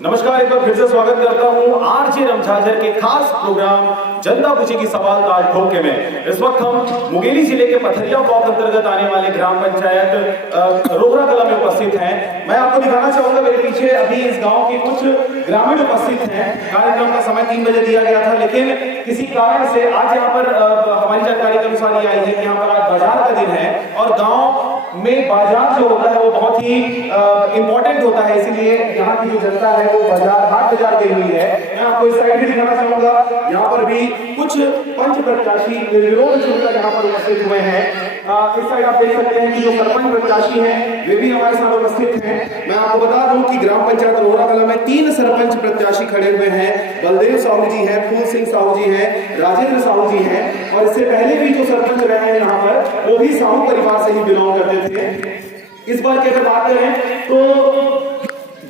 नमस्कार, एक बार फिर से स्वागत करता हूं आरजे रमझाझर के खास प्रोग्राम जनता पूछेगी सवाल का ठोके में। इस वक्त हम मुंगेली जिले के पथरिया ब्लॉक अंतर्गत आने वाले ग्राम पंचायत रोहरा कला में उपस्थित हैं। मैं आपको दिखाना चाहूंगा, मेरे पीछे अभी इस गांव के कुछ ग्रामीण उपस्थित हैं। कार्यक्रम का समय 3 बजे दिया गया था, लेकिन किसी कारण से आज यहाँ पर हमारी जानकारी के अनुसार ये आई है कि यहाँ पर आज बाजार का दिन है और गाँव में बाजार जो होता है वो बहुत ही इंपॉर्टेंट होता है, इसीलिए यहाँ की जो जनता है वो बाजार हाट बाजार गई हुई है। मैं आपको इस साइड भी दिखाना चाहूंगा, यहाँ पर भी कुछ पंच प्रत्याशी निर्विरोध चुनकर यहाँ पर उपस्थित हुए हैं। इस साइड आप देख सकते हैं कि जो सरपंच प्रत्याशी हैं वे भी हमारे साथ उपस्थित हैं। मैं आपको बता दूं कि ग्राम पंचायत रोहरा कला में 3 सरपंच प्रत्याशी खड़े हुए हैं। बलदेव साहू जी हैं, फूल सिंह साहू जी हैं, राजेंद्र साहू जी हैं, और इससे पहले भी जो सरपंच रहे हैं यहाँ पर वो भी साहू परिवार से ही बिलोंग करते थे। इस बार की अगर बात करें तो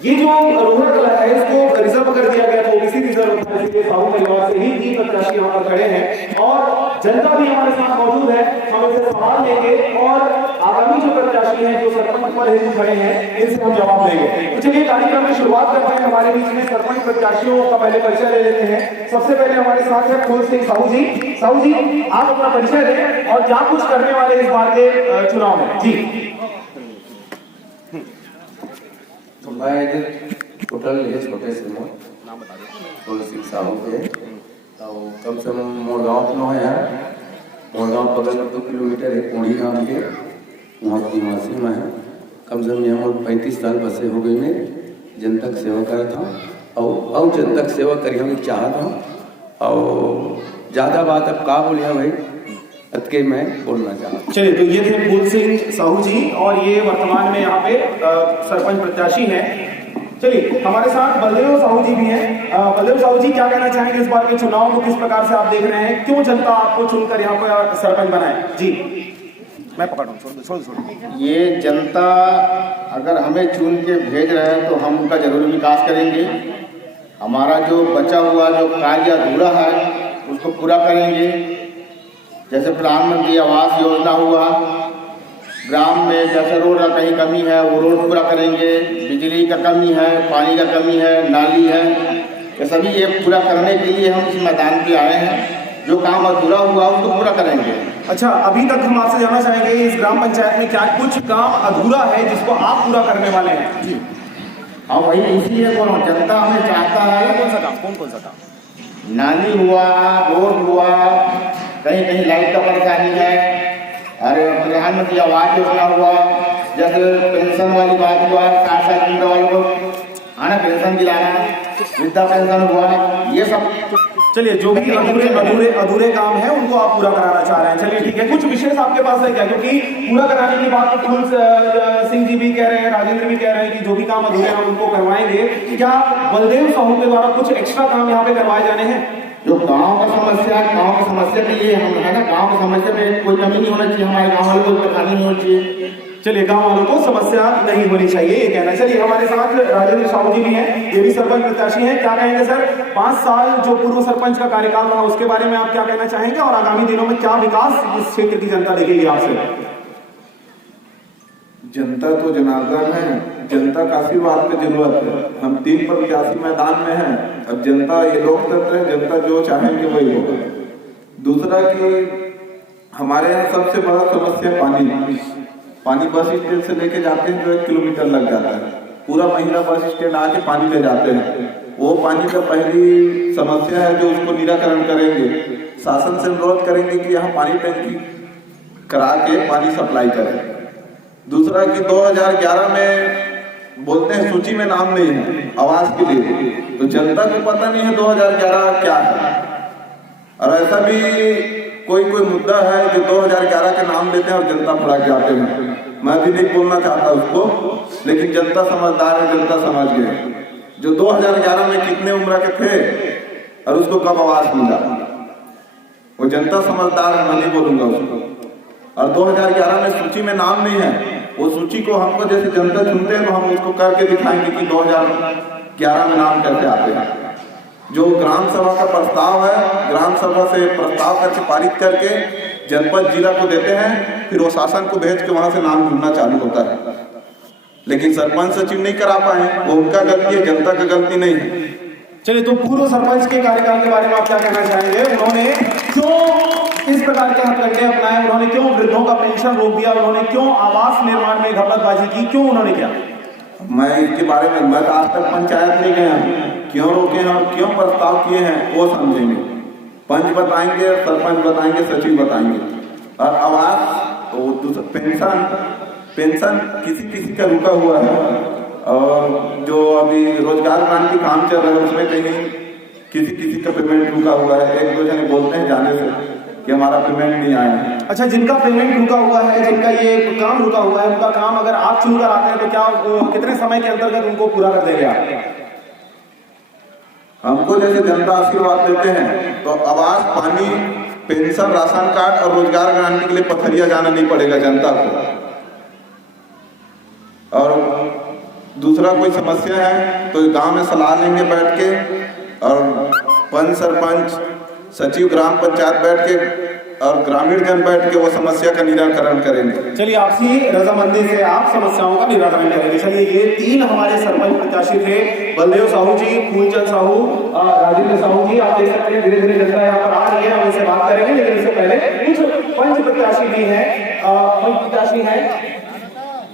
ये जो रोहरा कला है इसको रिजर्व कर दिया गया था, ओबीसी रिजर्व था, इसलिए साहू परिवार से ही 3 प्रत्याशी यहाँ पर खड़े हैं और जनता भी हमारे साथ मौजूद है। हम इनसे सवाल लेंगे और आगामी जो प्रत्याशी हैं जो सरपंच पर हेतु खड़े हैं इनसे हम जवाब देंगे। तो चलिए कार्यक्रम में शुरुआत करते हैं। हमारे बीच में सरपंच प्रत्याशियों का पहले परिचय ले लेते हैं। सबसे पहले हमारे साथ है फूल सिंह साहू जी। साहू जी, आप अपना परिचय दें और क्या कुछ करने वाले इस बार के चुनाव में। जी, मैं टोटल ये छोटे से नाम बता दो साहू के तो कम से कम मोर गाँव में है। मोर गाँव बगल में 2 किलोमीटर है कोड़ी गाँव के, वहाँ की निवासी में है। कम से कम यहाँ 35 साल बसे हो गई। मैं जनता की सेवा करता हूँ और जनता की सेवा करी हम चाहता हूँ और ज़्यादा बात अब का बोलिए भाई अतके मैं बोलना चाहता हूँ। चलिए, तो ये थे फूल सिंह साहू जी और ये वर्तमान में यहाँ पे सरपंच प्रत्याशी हैं। चलिए, हमारे साथ बलदेव साहू जी भी हैं। बलदेव साहू जी, क्या कहना चाहेंगे इस बार के चुनाव को किस प्रकार से आप देख रहे हैं? क्यों जनता आपको चुनकर यहाँ पर सरपंच बनाए? जी, मैं पकड़ रहा हूँ, छोड़। ये जनता अगर हमें चुन के भेज रहे हैं तो हम उनका जरूर विकास करेंगे। हमारा जो बचा हुआ जो कार्य अधूरा है उसको पूरा करेंगे। जैसे प्रधानमंत्री आवास योजना हुआ, ग्राम में जैसे रोड का कहीं कमी है वो रोड पूरा करेंगे। बिजली का कमी है, पानी का कमी है, नाली है, ये सभी ये पूरा करने के लिए हम इस मैदान पे आए हैं। जो काम अधूरा हुआ उसको पूरा करेंगे। अच्छा, अभी तक हम आपसे जानना चाहेंगे इस ग्राम पंचायत में क्या कुछ काम अधूरा है जिसको आप पूरा करने वाले हैं? जी हाँ, वही इसीलिए बोल रहा हूँ, जनता हमें चाहता है। कौन सा काम? कौन सा काम? नाली हुआ, रोड हुआ, कहीं कहीं लाइट का परेशानी है, अरे प्रधानमंत्री आवास योजना हुआ, जैसे पेंशन वाली बात हुआ, 60 साल की उम्र वालों को आना पेंशन दिलाना, वृद्धा पेंशन हुआ, ये सब। चलिए, जो भी अधूरे काम है उनको आप पूरा कराना चाह रहे हैं। चलिए ठीक है, कुछ विशेष आपके पास है क्या? क्योंकि पूरा कराने की बात तो फूल सिंह जी भी कह रहे हैं, राजेंद्र भी कह रहे हैं कि जो भी काम अधूरे हम उनको करवाएंगे। क्या बलदेव साहू के द्वारा कुछ एक्स्ट्रा काम यहाँ पे करवाए जाने हैं? जो गांव का समस्या है, गांव की समस्या के लिए हम है ना, गांव की समस्या में कोई कमी नहीं होना चाहिए, हमारे गांव वालों को परेशानी नहीं होनी चाहिए। चलिए, गांव वालों को समस्या नहीं होनी चाहिए, ये कहना। चलिए, हमारे साथ राजेंद्र साहू जी भी हैं, ये भी सरपंच प्रत्याशी हैं। क्या कहेंगे सर, 5 साल जो पूर्व सरपंच का कार्यकाल रहा उसके बारे में आप क्या कहना चाहेंगे और आगामी दिनों में क्या विकास इस क्षेत्र की जनता देखेगी आपसे? जनता तो जनार्दन है, जनता का आशीर्वाद की जरूरत है। हम 3 प्रत्याशी मैदान में हैं। अब जनता ये लोकतंत्र है, जनता जो चाहेंगे वही होगा। दूसरा कि हमारे यहाँ सबसे बड़ा समस्या पानी बस स्टैंड से लेके जाते हैं जो 1 किलोमीटर लग जाता है। पूरा महीना बस स्टैंड आके पानी ले जाते हैं। वो पानी का पहली समस्या है जो उसको निराकरण करेंगे। शासन से अनुरोध करेंगे कि यहाँ पानी टंकी करा के पानी सप्लाई करें। दूसरा कि 2011 में बोलते हैं सूची में नाम नहीं है आवास के लिए, तो जनता को पता नहीं है 2011 क्या है। और ऐसा भी कोई मुद्दा है जो 2011 के नाम लेते हैं और जनता भड़क जाते हैं। मैं भी नहीं बोलना चाहता उसको, लेकिन जनता समझदार है, जनता समझ गए। जो 2011 में कितने उम्र के थे और उसको कब आवास मिला, वो जनता समझदार है, मैं नहीं बोलूंगा उसको। और 2011 में सूची में नाम नहीं है, वो सूची को हमको जैसे जनता चुनते हैं तो हम उसको करके दिखाएंगे कि 2011 में नाम कैसे आते हैं। जो ग्राम सभा का प्रस्ताव है, ग्राम सभा से प्रस्ताव करके पारित करके जनपद जिला को देते हैं, फिर वो शासन को भेज के वहां से नाम ढूंढना चालू होता है। लेकिन सरपंच सचिव नहीं करा पाए, वो उनका गलती है, जनता का गलती नहीं है। चलिए, तो पूर्व सरपंच के कार्यकाल के बारे में आप क्या कहना चाहेंगे? उन्होंने क्यों इस प्रकार के हथकंडे अपनाए? उन्होंने क्यों वृद्धों का पेंशन रोक दिया? उन्होंने क्यों आवास निर्माण में घपलतबाजी की? क्यों उन्होंने किया? मैं इसके बारे में मैं आज तक पंचायत नहीं गया हूँ, क्यों रोके हैं और क्यों प्रस्ताव किए हैं वो समझेंगे। पंच बताएंगे, सरपंच बताएंगे, सचिव बताएंगे। और आवास पेंशन किसी का रुका हुआ है, और जो अभी रोजगार क्रांति काम चल रहा है उसमें कहीं किसी का पेमेंट रुका हुआ है। एक दो जने बोलते हैं जाने से कि हमारा पेमेंट नहीं आया है। अच्छा, जिनका पेमेंट रुका हुआ है, जिनका ये काम रुका हुआ है, उनका काम अगर आप चुन कर आते हैं तो क्या कितने समय के अंतर्गत उनको पूरा कर देंगे आप? हमको जैसे जनता आशीर्वाद देते हैं तो आवास, पानी, पेंशन, राशन कार्ड और रोजगार गारंटी के लिए पथरिया जाना नहीं पड़ेगा जनता को। और दूसरा कोई समस्या है तो गांव में सलाह लेंगे बैठ के, और पंच, सरपंच, सचिव, ग्राम पंचायत बैठ के और ग्रामीण जन बैठ के वो समस्या का निराकरण करेंगे। चलिए, आपसी रजामंदी से आप समस्याओं का निराकरण करेंगे। चलिए, ये 3 हमारे सरपंच प्रत्याशी थे, बलदेव साहू जी, फूलचंद साहू, राजेंद्र साहू जी। आप देख सकते हैं धीरे धीरे जनता यहाँ पर आ रही है, हम इनसे बात करेंगे, लेकिन इससे पहले कुछ पंच प्रत्याशी भी हैं, पंच प्रत्याशी हैं।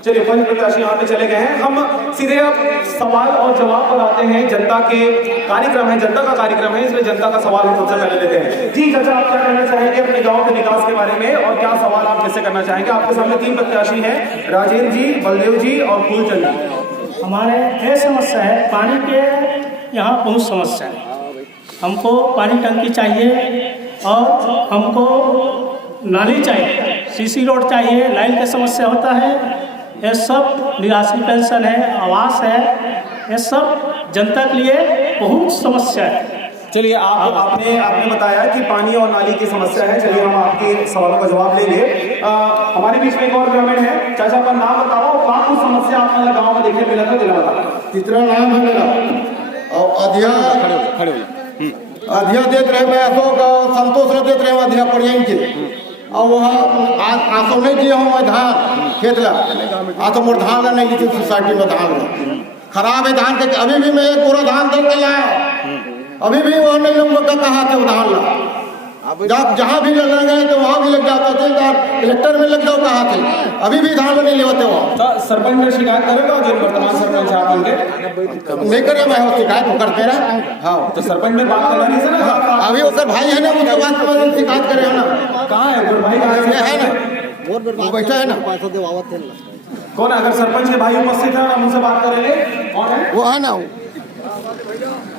चलिए, पंच प्रत्याशी यहाँ पे चले गए हैं। हम सीधे अब सवाल और जवाब पर आते हैं। जनता के कार्यक्रम है, जनता का कार्यक्रम है, इसलिए जनता का सवाल हम सबसे पहले लेते हैं। जी चाचा, आप क्या कहना चाहेंगे अपने गांव के विकास के बारे में, और क्या सवाल आप किससे करना चाहेंगे? आपके सामने 3 प्रत्याशी हैं, राजेंद्र जी, बलदेव जी और फूलचंद जी। हमारे ये समस्या है, पानी के यहाँ बहुत समस्या है। हमको पानी टंकी चाहिए और हमको नाली चाहिए, सीसी रोड चाहिए, लाइन का समस्या होता है। ये सब निराश्री पेंशन है, आवास है, ये सब जनता के लिए बहुत समस्या है। चलिए, आपने बताया कि पानी और नाली की समस्या है। चलिए, हम आपके सवालों का जवाब लेंगे। हमारे बीच में एक और ग्रामीण है। चाचा, अपना नाम बताओ, क्या कुछ समस्या आपने गाँव में देखने मिला था, जरा बताओ। तीसरा नाम है मेरा, और अधिया देते रहे, मैं अशोक संतोष देते रहे अधिया पड़ेंगे, और वहाँ आंसू नहीं दिए हूँ मैं धान खेत ला, तो मोर धान नहीं दी थी सोसाइटी में धान खराब है धान के। अभी भी मैं एक पूरा धान दे के लाया, अभी भी वो नहीं लोग कहा थे वो धान ला, जब जहाँ भी लग गए तो वहाँ भी लग जाते थे, कलेक्टर में लग जाओ कहा थे, अभी भी धान नहीं लेते वहाँ। तो सरपंच में शिकायत करेगा जो वर्तमान सरपंच आप उनके नहीं करे, मैं शिकायत करते रहे। हाँ, तो सरपंच में बात करना नहीं सर, अभी वो सर भाई है ना, उसके बाद में शिकायत करे हो ना। कहाँ है फिर भाई? कहाँ है ना, वो बैठा है ना। कौन? अगर सरपंच के भाई उपस्थित है, हम उनसे बात करेंगे। कौन है वो? है ना।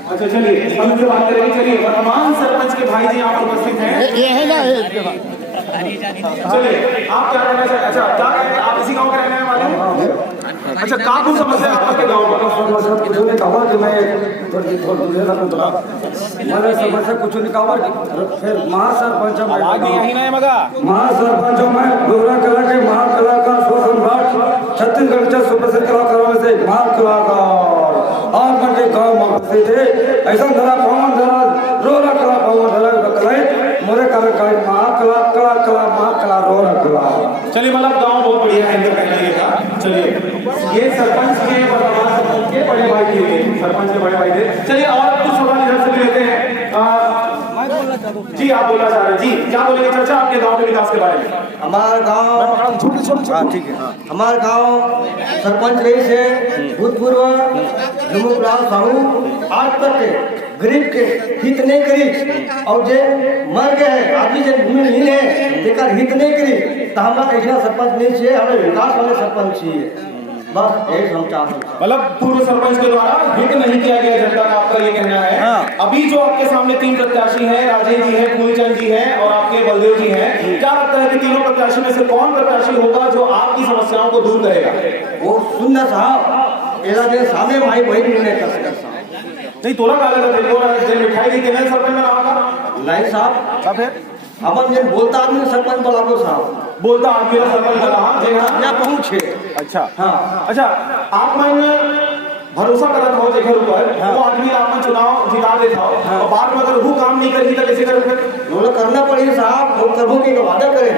अच्छा, चलिए हम उनसे बात करेंगे। चलिए, वर्तमान सरपंच के भाई जी आप उपस्थित हैं। ये है ना, चलिए, आप क्या करना चाहते हैं? अच्छा, क्या कहते हैं? आप इसी गाँव के रहने वाले हैं? अच्छा, कहाँ कुछ समस्या है आपके गाँव में? समस्या कुछ नहीं कहा, फिर महासरपंच महासरपंच में दोहरा कला के महाकलाकार सम्राट छत्तीसगढ़ के सुप्रसिद्ध कलाकारों में से महाकलाकार और बड़े गाँव में उपस्थित थे। ऐसा धरा पवन धरा रोरा कला पवन धरा कलाइत मोरे कला महाकला कला कला महाकला रोरा कला। चलिए, मतलब गाँव बहुत बढ़िया है इनका कहने का। चलिए, ये सरपंच के वर्तमान सरपंच के बड़े भाई थे, सरपंच के बड़े भाई थे। चलिए, और कुछ सवाल इधर से भी लेते हैं। जी, आप बोलना चाह रहे हैं? जी, क्या बोलेंगे चाचा आपके गांव के विकास के बारे में? हमारा गांव ठीक है, हमारा गांव सरपंच रही से भूतपूर्व झुमुकलाल साहू आज तक गरीब के हित नहीं करी, और जे मर गए आदमी जे भूमि नहीं है तेकर हित नहीं करी, तो हमारा ऐसा सरपंच नहीं चाहिए, हमें विकास वाले सरपंच चाहिए। बस यही हम चाहते हैं। मतलब पूर्व सरपंच के द्वारा हित नहीं किया गया जनता का, आपका ये कहना है। हाँ। अभी जो आपके सामने 3 प्रत्याशी हैं, राजेंद्र जी हैं, फूलचंद जी हैं और आपके बलदेव जी हैं, क्या लगता है कि तीनों प्रत्याशी में से कौन प्रत्याशी होगा जो आपकी समस्याओं को दूर करेगा? वो सुनना साहब, एला जे सामने भाई वही निर्णय कर सकता नहीं, तोला का अलग मिठाई दी के सरपंच में रहा नहीं साहब, अपन जे बोलता आदमी सरपंच बोला को साहब बोलता आदमी सरपंच बना। जी हाँ, या पहुंचे। अच्छा हाँ, अच्छा, आप मैंने भरोसा करत हो जेकर ऊपर वो आदमी आपन चुनाव जिता देता हो और बाद में अगर वो काम नहीं करी तो कैसे करूँ फिर वो लोग करना पड़ेगा साहब, वो करबो के वादा करें,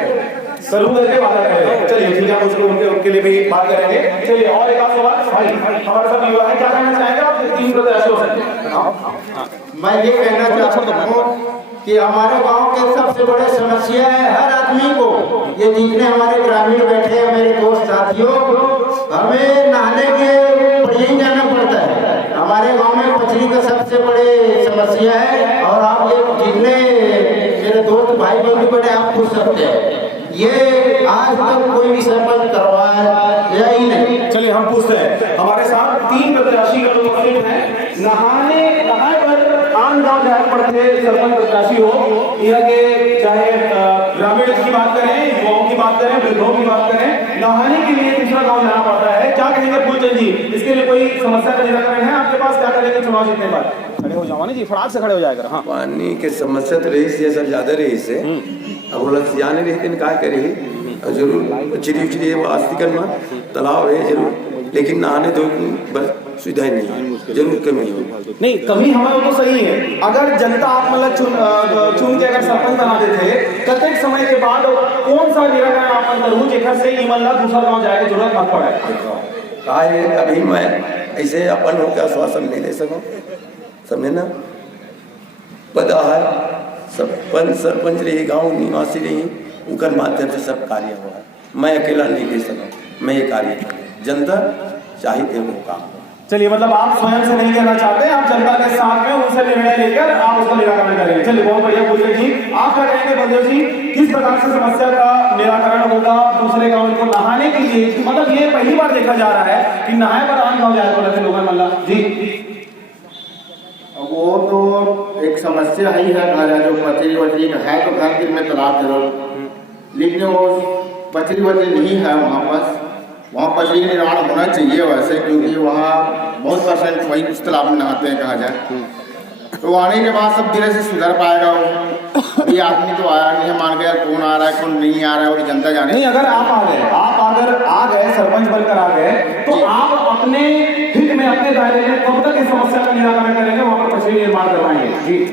करूँ करके वादा करेंगे। चलिए ठीक है, उसको उनके लिए भी बात करेंगे। चलिए और एक आध सवाल भाई हमारे साथ युवा है, क्या कहना चाहेंगे आप? 3 प्रत्याशी हो सकते हैं। मैं ये कहना चाहता हूँ कि हमारे गांव के सबसे बड़े समस्या है हर आदमी को, ये जितने हमारे ग्रामीण बैठे हैं मेरे दोस्त साथियों, हमें नहाने के यहीं जाना पड़ता है। हमारे गांव में पचरी का सबसे बड़े समस्या है और आप ये जितने मेरे दोस्त भाई बंधु बैठे आप पूछ सकते हैं, ये आज तक कोई भी सरपंच करवाया ही नहीं। चलिए हम पूछते हैं, हमारे साथ 3 प्रत्याशी उपस्थित हैं। नहाने पर आम गाँव जाना पड़ते सरपंच प्रत्याशी हो, यह के चाहे ग्रामीण की बात करें, युवाओं की बात करें, वृद्धों की बात करें, नहाने के लिए दूसरा गाँव जाना पड़ता है। क्या कहेंगे फूलचंद जी, इसके लिए कोई समस्या का निराकरण है आपके पास? क्या करेंगे चुनाव जीतने बाद? खड़े हो जाओ ना जी, फटाक से खड़े हो जाएगा। हाँ, पानी के समस्या तो रही से सब ज्यादा रही से, अब वो लोग सियाने रहते हैं, क्या करें, जरूर चिड़ी चिड़ी आस्तिकन में तालाब है जरूर, लेकिन नहाने दो बस सुविधा नहीं है, जरूर कमी हो। नहीं कमी हमारे तो सही है। अगर जनता आप मतलब चुन के अगर सरपंच बना देते कतेक समय के बाद कौन सा निराकरण आप करूँ जेकर से इमल्ला दूसरा गाँव जाए के जरूरत मत पड़े? कहा है अभी मैं ऐसे अपन होकर आश्वासन नहीं दे सकूं, समझे ना, पता है सरपंच रही, गांव निवासी रही, उनके माध्यम से सब कार्य हुआ, मैं अकेला नहीं दे सकूं, मैं ये कार्य करूँ, जनता चाहिए वो काम। चलिए मतलब आप स्वयं से नहीं कहना चाहते, आप जनता के साथ में उनसे निर्णय लेकर आप उसका निराकरण करेंगे। चलिए बहुत बढ़िया। पूछे जी आप क्या कहेंगे बलदेव जी, किस प्रकार से समस्या का निराकरण होगा दूसरे गाँव को नहाने के लिए? मतलब ये पहली बार देखा जा रहा है कि नहाए पर आम गाँव जाए बोले लोग मल्ला जी। वो तो एक समस्या ही है, कहा जाए जो पचरी वचरी का है तो घर दिन में तालाब जरूर, लेकिन वो पचरी वचरी नहीं है वहाँ पास, वहाँ पचरी का निर्माण होना चाहिए वैसे, क्योंकि वहाँ बहुत परसेंट वही उस तालाब में नहाते हैं कहा जाए, तो आने के बाद सब धीरे से सुधर पाएगा वो। अभी आदमी तो आया नहीं है, मान गया कौन आ रहा है कौन नहीं आ रहा है, वो जनता जाने। नहीं अगर अगर आ गए सरपंच बनकर आ गए तो आप अपने हित में अपने दायरे में कब तक इस समस्या का निराकरण करेंगे, वहाँ पर पचरी निर्माण करवाएंगे?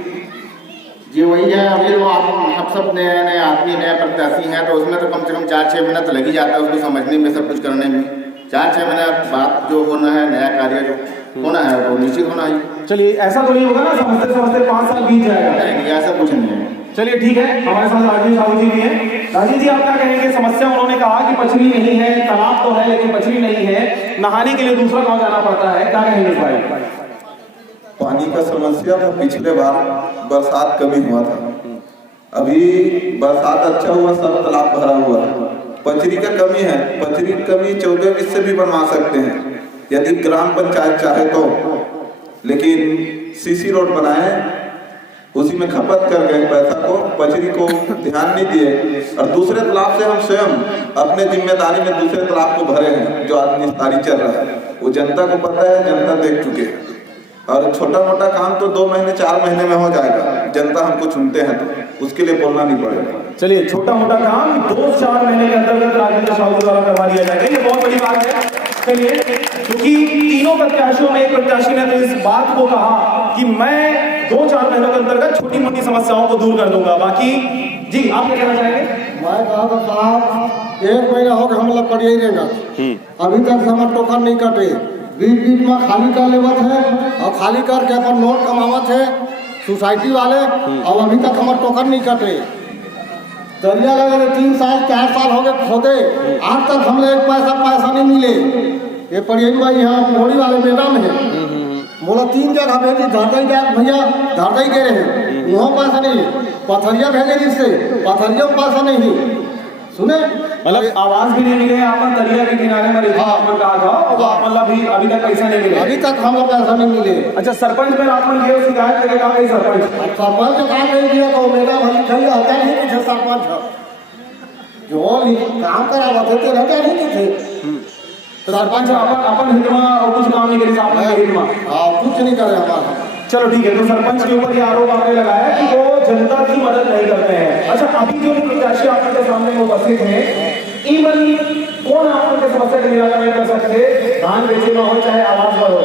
जी वही है। अभी वो आप सब नए नए आदमी नए प्रत्याशी हैं तो उसमें तो कम से कम 4-6 महीना तो लग ही जाता है उसको समझने में, सब कुछ करने में। 4-6 महीने बाद जो होना है नया कार्य जो होना है वो निश्चित होना ही। चलिए ऐसा तो नहीं होगा ना समझते समझते 5 साल बीत जाएगा? नहीं ऐसा कुछ नहीं है। चलिए ठीक है, हमारे साथ राजीव साहू जी भी हैं। राजीव जी आप क्या कहेंगे? समस्या उन्होंने कहा कि पचरी नहीं है, तालाब तो है लेकिन पचरी नहीं है, नहाने के लिए दूसरा गाँव जाना पड़ता है, क्या कहेंगे इस बारे? पानी का समस्या था, पिछले बार बरसात कमी हुआ था, अभी बरसात अच्छा हुआ, सब तालाब भरा हुआ है। पचरी का कमी है, पचरी की कमी 14-20 से भी बनवा सकते हैं यदि ग्राम पंचायत चाहे तो, लेकिन सीसी रोड बनाए उसी में खपत कर गए पैसा को, पचरी को ध्यान नहीं दिए, और दूसरे तालाब से हम स्वयं अपने जिम्मेदारी में दूसरे तालाब को भरे हैं जो आज निस्तारी चल रहा है, वो जनता को पता है, जनता देख चुके हैं। और छोटा मोटा काम तो 2 महीने 4 महीने में हो जाएगा, जनता हमको चुनते हैं तो उसके लिए बोलना नहीं पड़ेगा। चलिए छोटा मोटा काम 2-4 महीने के अंतर्गत राजेंद्र साहू द्वारा करवा दिया जाएगा, ये बहुत बड़ी बात है। चलिए क्योंकि तीनों प्रत्याशियों में एक प्रत्याशी ने तो इस बात को कहा कि मैं 2-4 महीनों के अंतर्गत छोटी मोटी समस्याओं को दूर कर दूंगा, बाकी जी आप क्या कहना चाहेंगे? मैं कहा तो साहब 1 महीना हो गया हम लोग करिए रहेगा, अभी तक हमारे टोकन नहीं कटे, बीच बीच में खाली कर लेवत है और खाली करके अपन नोट कमावत है सोसाइटी वाले, और अभी तक हमारे टोकन नहीं कटे। दरिया लगे 3 साल 4 साल हो गए खोदे, आज तक हमने एक पैसा नहीं मिले। ये परियन भाई यहाँ मोड़ी वाले मैदान है, बोला 3 जगह भेजी, धरदई भैया धरदई गए हैं, वहाँ पैसा नहीं, पथरिया भेजे जिससे पथरिया में पैसा नहीं, सुने मतलब आवाज भी नहीं मिले, आपन दरिया के किनारे में रेखा आपन कहा था और मतलब अभी तक पैसा नहीं मिले, अभी तक हम लोग पैसा नहीं मिले। अच्छा सरपंच में आपन गए शिकायत करके कहा गई सरपंच कहा नहीं दिया तो मेरा भाई खड़ी हटा नहीं कि सरपंच जो काम करा थे हटा नहीं थे, तो सरपंच अपन हित में और कुछ काम नहीं करी साहब हित में, कुछ नहीं करे हमारा। चलो ठीक है, तो सरपंच के ऊपर ये आरोप आपने लगाया कि वो जनता की मदद नहीं करते हैं। अच्छा अभी जो प्रत्याशी आपके सामने उपस्थित हैं, इवन कौन आप उनके समस्या का निराकरण कर सकते? धान बेचे में हो चाहे आवाज पर हो,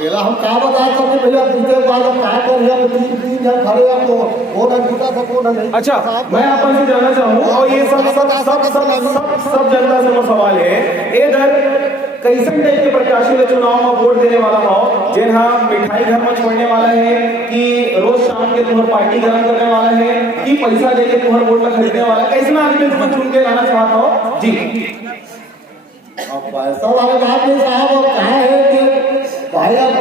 अकेला हम क्या बता सकते भैया, दूसरे बाद हम क्या कर रहे हैं, तीन जन खड़े हैं तो वो न जीता सको न नहीं। अच्छा, मैं आपन से जानना चाहूँ, और ये सब जनता से वो सवाल है, इधर कैसन टाइप के प्रत्याशी के चुनाव में वोट देने वाला हो, जिन्हा मिठाई घर में छोड़ने वाला है, कि रोज शाम के तुम्हार पार्टी गरम करने वाला है, कि पैसा देके तुम्हार वोट में खरीदने वाला है, कैसे आदमी तुम्हें चुन के लाना चाहता हो जी? अब पैसा वाले बात नहीं साहब, अब कहा है कि भाई अब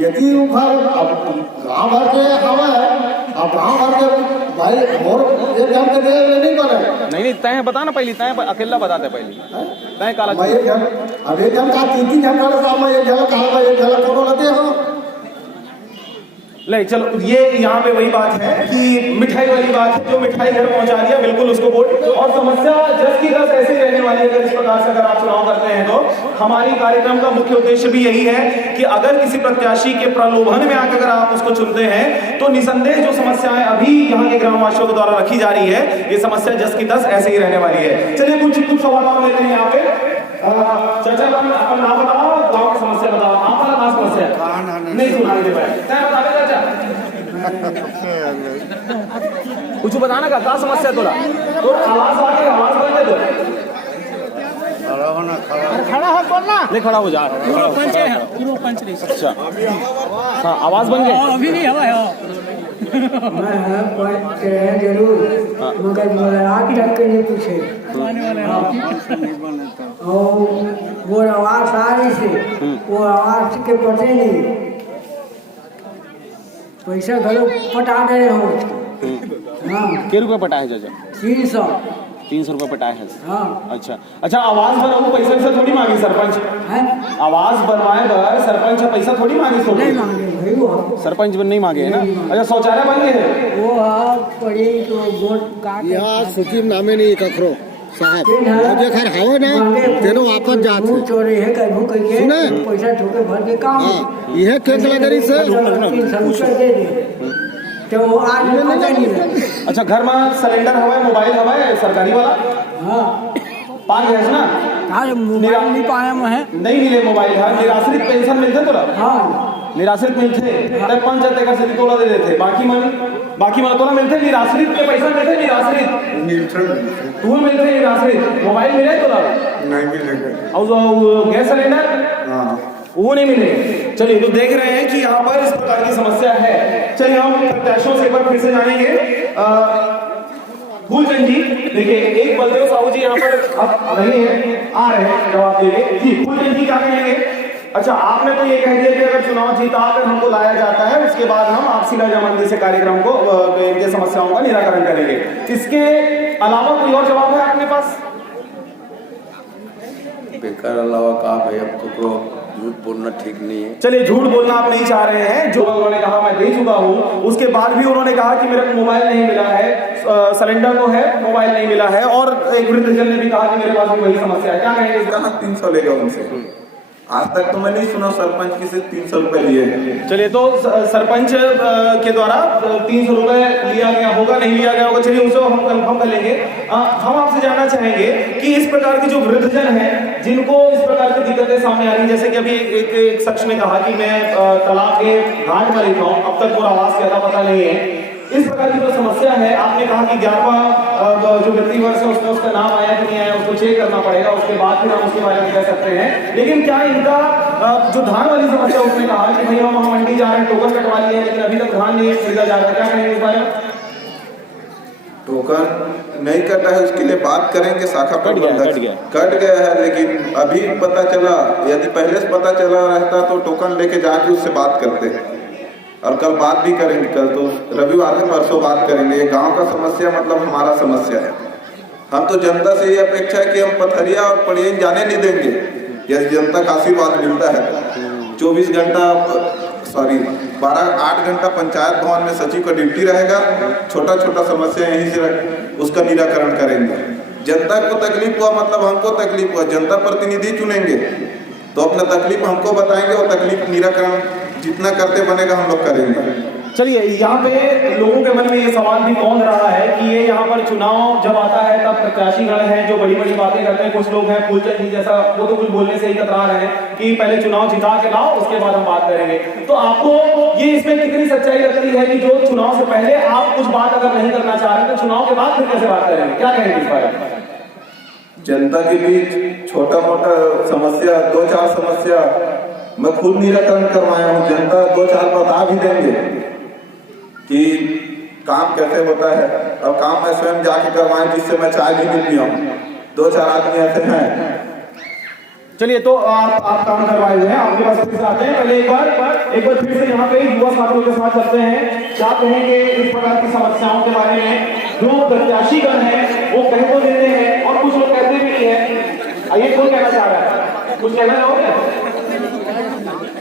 यदि उधर अब गाँव भर के हवा है, अब गाँव भर के भाई और एक घंटे के दे नहीं बने। नहीं तय बता ना, पहले तय अकेला बताते पहले तय काला मैं एक घंटा, अब एक घंटा तीन घंटा साहब मैं एक जगह कहा, मैं एक जगह फोटो लेते हो। ले चलो, ये यहाँ पे वही बात है कि मिठाई वाली बात है, जो मिठाई घर पहुंचा दिया बिल्कुल उसको वोट। और समस्या जस की तस ऐसी रहने वाली है अगर इस प्रकार से अगर आप चुनाव करते हैं तो। हमारी कार्यक्रम का मुख्य उद्देश्य भी यही है कि अगर किसी प्रत्याशी के प्रलोभन में आकर अगर आप उसको चुनते हैं तो निसंदेह जो समस्याएं अभी यहाँ के ग्रामवासियों के द्वारा रखी जा रही है, ये समस्या जस की तस ऐसे ही रहने वाली है। चलिए कुछ सवाल लेते हैं यहाँ पे। चाचा अपन नाम बताओ, गाँव की समस्या बताओ, आपका खास समस्या नहीं सुनाई दे पाए, कुछ बताना का समस्या थोड़ा तो आवाज आके आवाज बंद दे दो, खड़ा हो बोलना नहीं, खड़ा हो जा, पंच है, पूर्व पंच नहीं। अच्छा हाँ, आवाज बन गई अभी नहीं हवा है मैं जरूर, मगर मुलाकात तक के नहीं पूछे और वो आवाज आ रही थी, वो आवाज के पते नहीं, पैसा घरों पटा दे रहे हो। हाँ, के रुपये पटाए चाचा? 300 रुपये पटाए हैं। हाँ। अच्छा आवाज बनाओ, पैसा वैसा थोड़ी मांगी सरपंच है, आवाज बनवाए बर सरपंच पैसा थोड़ी मांगी, नहीं मांगे भाई वो सरपंच नहीं मांगे है ना। अच्छा शौचालय बन गए हैं वो पड़ी तो वोट का यहाँ सूची नामे नहीं कखरो साहब, मुझे खैर हवा ना तेनो वापस जाते चोरी है कहूँ कह के सुने? पैसा ठोके भर के काम यह केस लगरी से 300 रुपया दे दे तो वो आज में पता नहीं है। अच्छा घर में सिलेंडर हवा है, मोबाइल हवा है सरकारी वाला? हाँ, पान गैस ना? हाँ मोबाइल नहीं पाया मैं है, नहीं मिले मोबाइल है, निराश्रित पेंशन मिलते तोला? हाँ निराश्रित मिलते तब पंचायत का से तोला दे देते, बाकी मन तोला मिलते, निराश्रित के पैसा मिलते, निराश्रित टूल मिलते, निराश्रित मोबाइल मिले तोला नहीं मिलेगा। और गैस सिलेंडर वो नहीं मिले। चलिए तो देख रहे हैं कि यहाँ पर इस प्रकार की समस्या है। चलिए हम प्रत्याशियों से एक बार फिर से जानेंगे। फूलचंद जी देखिए, एक बलदेव साहू जी यहाँ पर अब नहीं है, आ रहे हैं जवाब देंगे जी। फूलचंद जी क्या कहेंगे? अच्छा आपने तो ये कह दिया कि अगर चुनाव जीता कर हमको लाया जाता है, उसके बाद हम आपसी रजामंदी से कार्यक्रम को इनके समस्याओं का निराकरण करेंगे। इसके अलावा कोई और जवाब है आपके पास? बेकार अलावा कहा भाई, अब तो झूठ बोलना ठीक नहीं है। चलिए झूठ बोलना आप नहीं चाह रहे हैं, जो उन्होंने कहा मैं दे चुका हूं, उसके बाद भी उन्होंने कहा कि मेरे को मोबाइल नहीं मिला है, सिलेंडर तो है मोबाइल नहीं मिला है, और एक वृद्धजन ने भी कहा कि मेरे पास भी वही समस्या है। क्या कहेंगे? 300 लेगा उनसे, आज तक तो मैं नहीं सुना सरपंच किसी 300 रुपए लिए। चलिए तो सरपंच के द्वारा 300 रुपए लिया गया होगा, नहीं लिया गया होगा, चलिए उसे हम कंफर्म कर लेंगे। हम आपसे जानना चाहेंगे कि इस प्रकार के जो वृद्धजन हैं जिनको इस प्रकार की दिक्कतें सामने आ रही, जैसे कि अभी एक शख्स ने कहा कि मैं तालाब के घाट में रहता हूँ, अब तक पूरा आवास का पता नहीं है, इस प्रकार की जो समस्या है, आपने कहा कि 11वां जो वित्तीय वर्ष है उसमें उसका नाम आया कि नहीं आया उसको चेक करना पड़ेगा, उसके बाद फिर हम उसके बारे में कह सकते हैं। लेकिन क्या इनका जो धान वाली समस्या, उसने कहा कि भैया हम मंडी जा रहे हैं, टोकन कटवा लिए हैं, लेकिन अभी तक धान नहीं खरीदा जा रहा है, क्या कहेंगे इस बारे में? टोकन नहीं कटा है, उसके लिए बात करेंगे शाखा कट गया है, लेकिन अभी पता चला, यदि पहले से पता चला रहता तो टोकन लेके जाके उससे बात करते हैं, और कल बात भी करेंगे, कल तो रविवार है, परसों बात करेंगे। ये गांव का समस्या मतलब हमारा समस्या है। हम तो जनता से ये अपेक्षा है कि हम पथरिया और पड़ियन जाने नहीं देंगे, यदि जनता का आशीर्वाद मिलता है। 8 घंटा पंचायत भवन में सचिव का ड्यूटी रहेगा, छोटा छोटा समस्या यहीं से उसका निराकरण करेंगे। जनता को तकलीफ हुआ मतलब हमको तकलीफ हुआ, जनता प्रतिनिधि चुनेंगे तो अपना तकलीफ हमको बताएंगे, और तकलीफ निराकरण जितना करते बनेगा हम लोग करेंगे। चलिए, यहाँ पे लोगों के मन में ये सवाल भी कौन रहा है कि ये यहाँ पर चुनाव जब आता है तब प्रत्याशीगण हैं जो बड़ी बड़ी बातें करते हैं। कुछ लोग हैं फूलचंद जी जैसा, वो तो कुछ बोलने से ही कतरा रहे हैं कि पहले चुनाव जिता के लाओ उसके बाद हम बात करेंगे। तो आपको ये इसमें कितनी सच्चाई लगती है कि जो चुनाव से पहले आप कुछ बात अगर नहीं करना चाह रहे तो चुनाव के बाद फिर कैसे बात करेंगे? क्या कहेंगे इस बारे में? जनता के बीच छोटा मोटा समस्या, 2-4 समस्या मैं खुद निराकरण करवाया हूँ। जनता 2-4 बता भी देंगे कि काम कैसे होता है, और काम मैं स्वयं जाके करवाएं जिससे मैं चाय भी नहीं पिया हूँ। 2-4 आदमी ऐसे हैं। चलिए, तो आप काम करवाए हुए हैं, आपके पास फिर से आते हैं। पहले एक बार फिर से यहाँ पे युवा साथियों के साथ चलते हैं। क्या कहेंगे इस प्रकार की समस्याओं के बारे में? जो प्रत्याशीगण हैं वो कह तो देते हैं और कुछ लोग कहते भी हैं। आइए, कौन कहना चाह रहा है? कुछ कहना चाहोगे?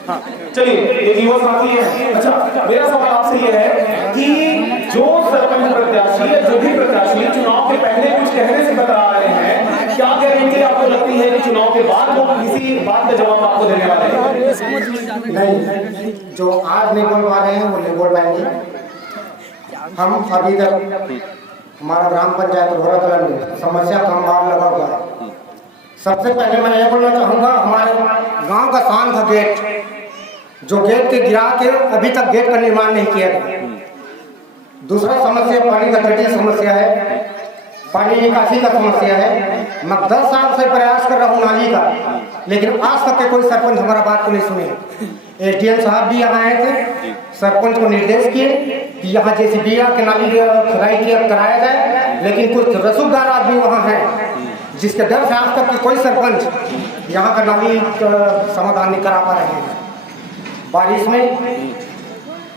हाँ, चलिए, ये युवा साथी है। अच्छा, मेरा सवाल आपसे ये है कि जो सरपंच प्रत्याशी है, जो भी प्रत्याशी चुनाव के पहले कुछ कहने से बता रहे हैं, क्या गारंटी आपको लगती है कि चुनाव के बाद वो किसी बात का जवाब आपको देने वाले हैं? नहीं, जो आज नहीं बोल पा रहे हैं वो नहीं बोल पाएंगे। हम अभी तक हमारा ग्राम पंचायत रोहरा कला में समस्या का मार लगा हुआ है। सबसे पहले मैं ये बोलना चाहूँगा, हमारे गांव का शान था गेट, जो गेट के गिरा के अभी तक गेट का निर्माण नहीं किया गया। दूसरा समस्या पानी का जटिल समस्या है, पानी निकासी का समस्या है। मैं 10 साल से प्रयास कर रहा हूँ नाली का, लेकिन आज तक के कोई सरपंच हमारा बात को नहीं सुने। एसडीएम साहब भी यहाँ आए थे, सरपंच को निर्देश किए कि यहाँ जेसीबी के नाली खुदाई कराया जाए, लेकिन कुछ रसूखदार आदमी वहाँ हैं जिसके डर से आज तक कि कोई सरपंच यहाँ का नाली समाधान नहीं करा पा रहे हैं। बारिश में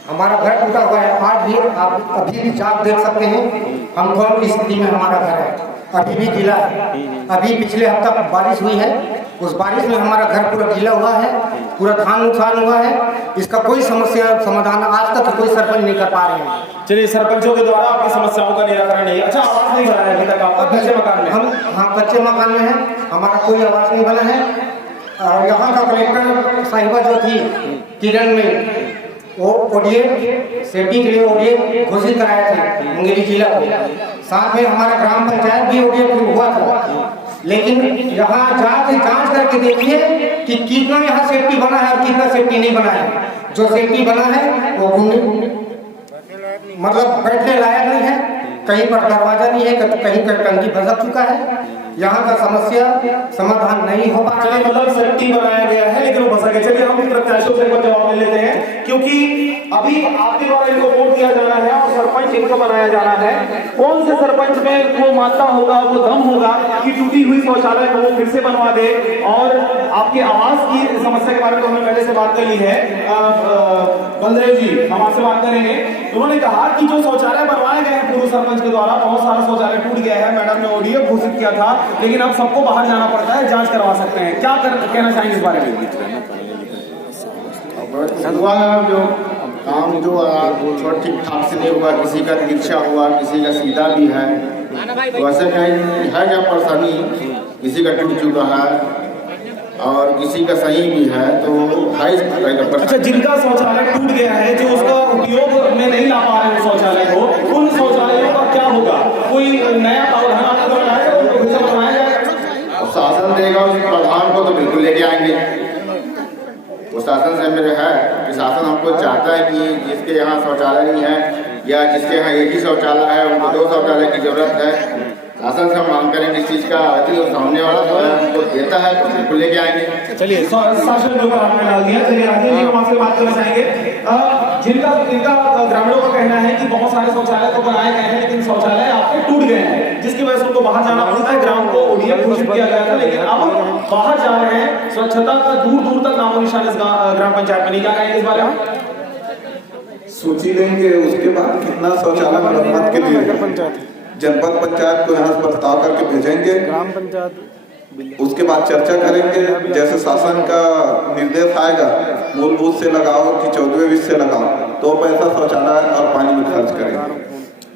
हमारा घर टूटा हुआ है, आज भी आप अभी भी जाग देख सकते हैं हम कौन की स्थिति में हमारा घर है, अभी भी गीला है। अभी पिछले हफ्ता बारिश हुई है, उस बारिश में हमारा घर पूरा गीला हुआ है, पूरा धान नुकसान हुआ है। इसका कोई समस्या समाधान आज तक कोई सरपंच नहीं कर पा रहे हैं। चलिए, सरपंचों के द्वारा आपकी समस्याओं का निराकरण नहीं है। अच्छा, आवाज नहीं बना है अभी तक आपका? कच्चे मकान में हम, हाँ, कच्चे मकान में है, हमारा कोई आवास नहीं बना है। और यहाँ का कलेक्टर साहिबा जो थी किरण में, वो ओडीए सेफ्टी के लिए ओडीए घोषित कराए थे मुंगेली जिला को। साथ में हमारा ग्राम पंचायत भी ओडीए हुआ था, लेकिन यहाँ जाके जांच करके देखिए कि कितना यहाँ सेफ्टी बना है और कितना सेफ्टी नहीं बना है। जो सेफ्टी बना है वो मतलब बैठने लायक नहीं है, कहीं पर दरवाजा नहीं है, कहीं पर टंकी भसक चुका है। यहाँ का समस्या समाधान नहीं हो पा रहा है। मतलब सेफ्टी बनाया गया है लेकिन वो भसक है। चलिए, हम प्रत्याशियों से जवाब ले लेते हैं, क्योंकि अभी आपके द्वारा इनको वोट दिया जाना है और सरपंच इनको बनाया जाना है। कौन से सरपंच में वो मात्रा होगा, वो दम होगा कि टूटी हुई शौचालय को वो फिर से बनवा दे? और आपके आवास की समस्या के बारे में तो हमने पहले से बात कर ली है। बलदेव जी, हम आपसे बात करेंगे। उन्होंने कहा कि जो शौचालय बनवाए गए हैं पूर्व सरपंच के द्वारा, बहुत सारा शौचालय टूट गया है। मैडम ने ओडीएफ घोषित किया था, लेकिन अब सबको बाहर जाना पड़ता है, जांच करवा सकते हैं। क्या कहना चाहेंगे इस बारे में? हुआ जो काम जो ठीक ठाक से नहीं हुआ, किसी का दीक्षा हुआ, किसी का सीधा भी है, वैसे कहीं है क्या परेशानी, किसी का टूट चुका है और किसी का सही भी है, तो है इस तरह का। अच्छा, जिनका शौचालय टूट गया है, जो उसका उपयोग में नहीं ला पा रहे हैं शौचालय को, उन शौचालयों का क्या होगा? कोई नया प्रावधान आपको बनाया उनको फिर से बनवाया जाएगा? अब शासन देगा उस प्रावधान को तो बिल्कुल लेके आएंगे। वो शासन से मेरे है कि शासन हमको चाहता है कि जिसके यहाँ शौचालय नहीं है या जिसके यहाँ एक ही शौचालय है उनको 2 शौचालय की जरूरत है। शासन से हम मांग करेंगे इस चीज का, सामने वाला जो है उनको देता है तो बिल्कुल लेके आएंगे। चलिए, शासन के ऊपर आपने डाल दिया। चलिए, राजेश जी, हम आपसे बात करना चाहेंगे। जिनका ग्रामीणों का कहना है कि बहुत सारे शौचालय तो बनाए गए हैं लेकिन शौचालय आपके टूट गए हैं, जिसकी वजह से उनको बाहर जाना पड़ता है। ग्राम को ओडीएफ घोषित किया गया था, लेकिन अब बाहर जा रहे हैं। स्वच्छता का दूर दूर तक नामो निशान इस ग्राम पंचायत में नहीं। क्या कहेंगे इस बारे में? सूची देंगे, उसके बाद कितना शौचालय मरम्मत के लिए जनपद पंचायत को यहाँ प्रस्ताव करके भेजेंगे। ग्राम पंचायत उसके बाद चर्चा करेंगे। जैसे शासन का निर्देश आएगा, मूलभूत से लगाओ कि 14वें वित्त से लगाओ, तो पैसा शौचालय और पानी में खर्च करेंगे।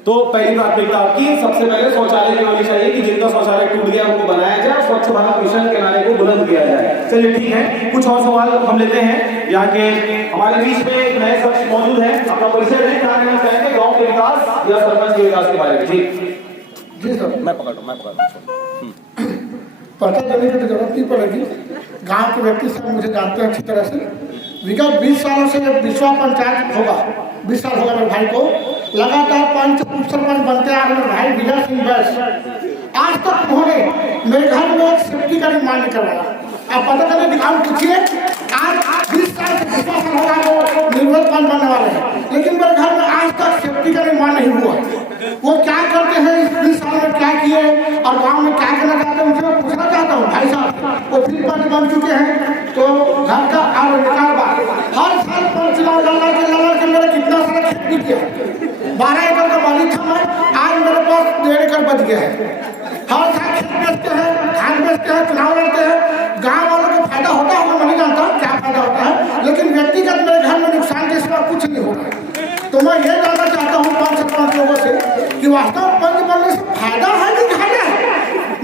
तो पहली प्राथमिकता आपकी सबसे पहले शौचालय की होनी चाहिए कि जिनका शौचालय टूट गया उनको बनाया जाए, स्वच्छ भारत मिशन के नारे को बुलंद किया जाए। चलिए ठीक है, कुछ और सवाल हम लेते हैं। यहाँ के हमारे बीच में एक नए शख्स मौजूद हैं, अपना परिचय दें, क्या कहना चाहेंगे गांव के विकास या सरपंच के विकास के बारे में? जी सर, मैं पकड़ पता देने की जरूरत नहीं पड़ेगी। गांव के व्यक्ति सब मुझे जानते हैं अच्छी तरह से। विगत 20 सालों से जब विश्वा पंचायत होगा, 20 साल होगा मेरे भाई को, लगातार पंच उप सरपंच बनते आ रहे मेरे भाई विजय सिंह बैस। आज तक उन्होंने मेरे घर में एक सेफ्टी का निर्माण नहीं करवाया। आप पता करें, दिखाओ, पूछिए, आज 20 साल से 20 साल होगा वो निर्मित पंच बनने वाले हैं, लेकिन मेरे घर में आज तक सेफ्टी का निर्माण नहीं हुआ। वो क्या करते हैं, इस 20 साल में क्या किए और गांव में क्या करना चाहते हैं, उनसे मैं पूछना चाहता हूँ। भाई साहब वो फिर पंच बन चुके हैं, तो घर का और निकाल बात हर साल पंच चुनाव लड़ के मेरे कितना सारा खेती किया। 12 एकड़ का मालिक था मैं, आज मेरे पास 1.5 एकड़ बच गया है। हर साल खेत बेचते हैं, धान बेचते हैं, चुनाव लड़ते हैं। गाँव वालों को फायदा होता होगा, मैं नहीं जानता क्या फायदा होता है, लेकिन व्यक्तिगत मेरे घर में नुकसान के सिवा कुछ नहीं होगा। तो मैं ये जानना चाहता हूँ पंच सरपंच लोगों से कि वास्तव पंच बनने से फायदा है कि घाटा है।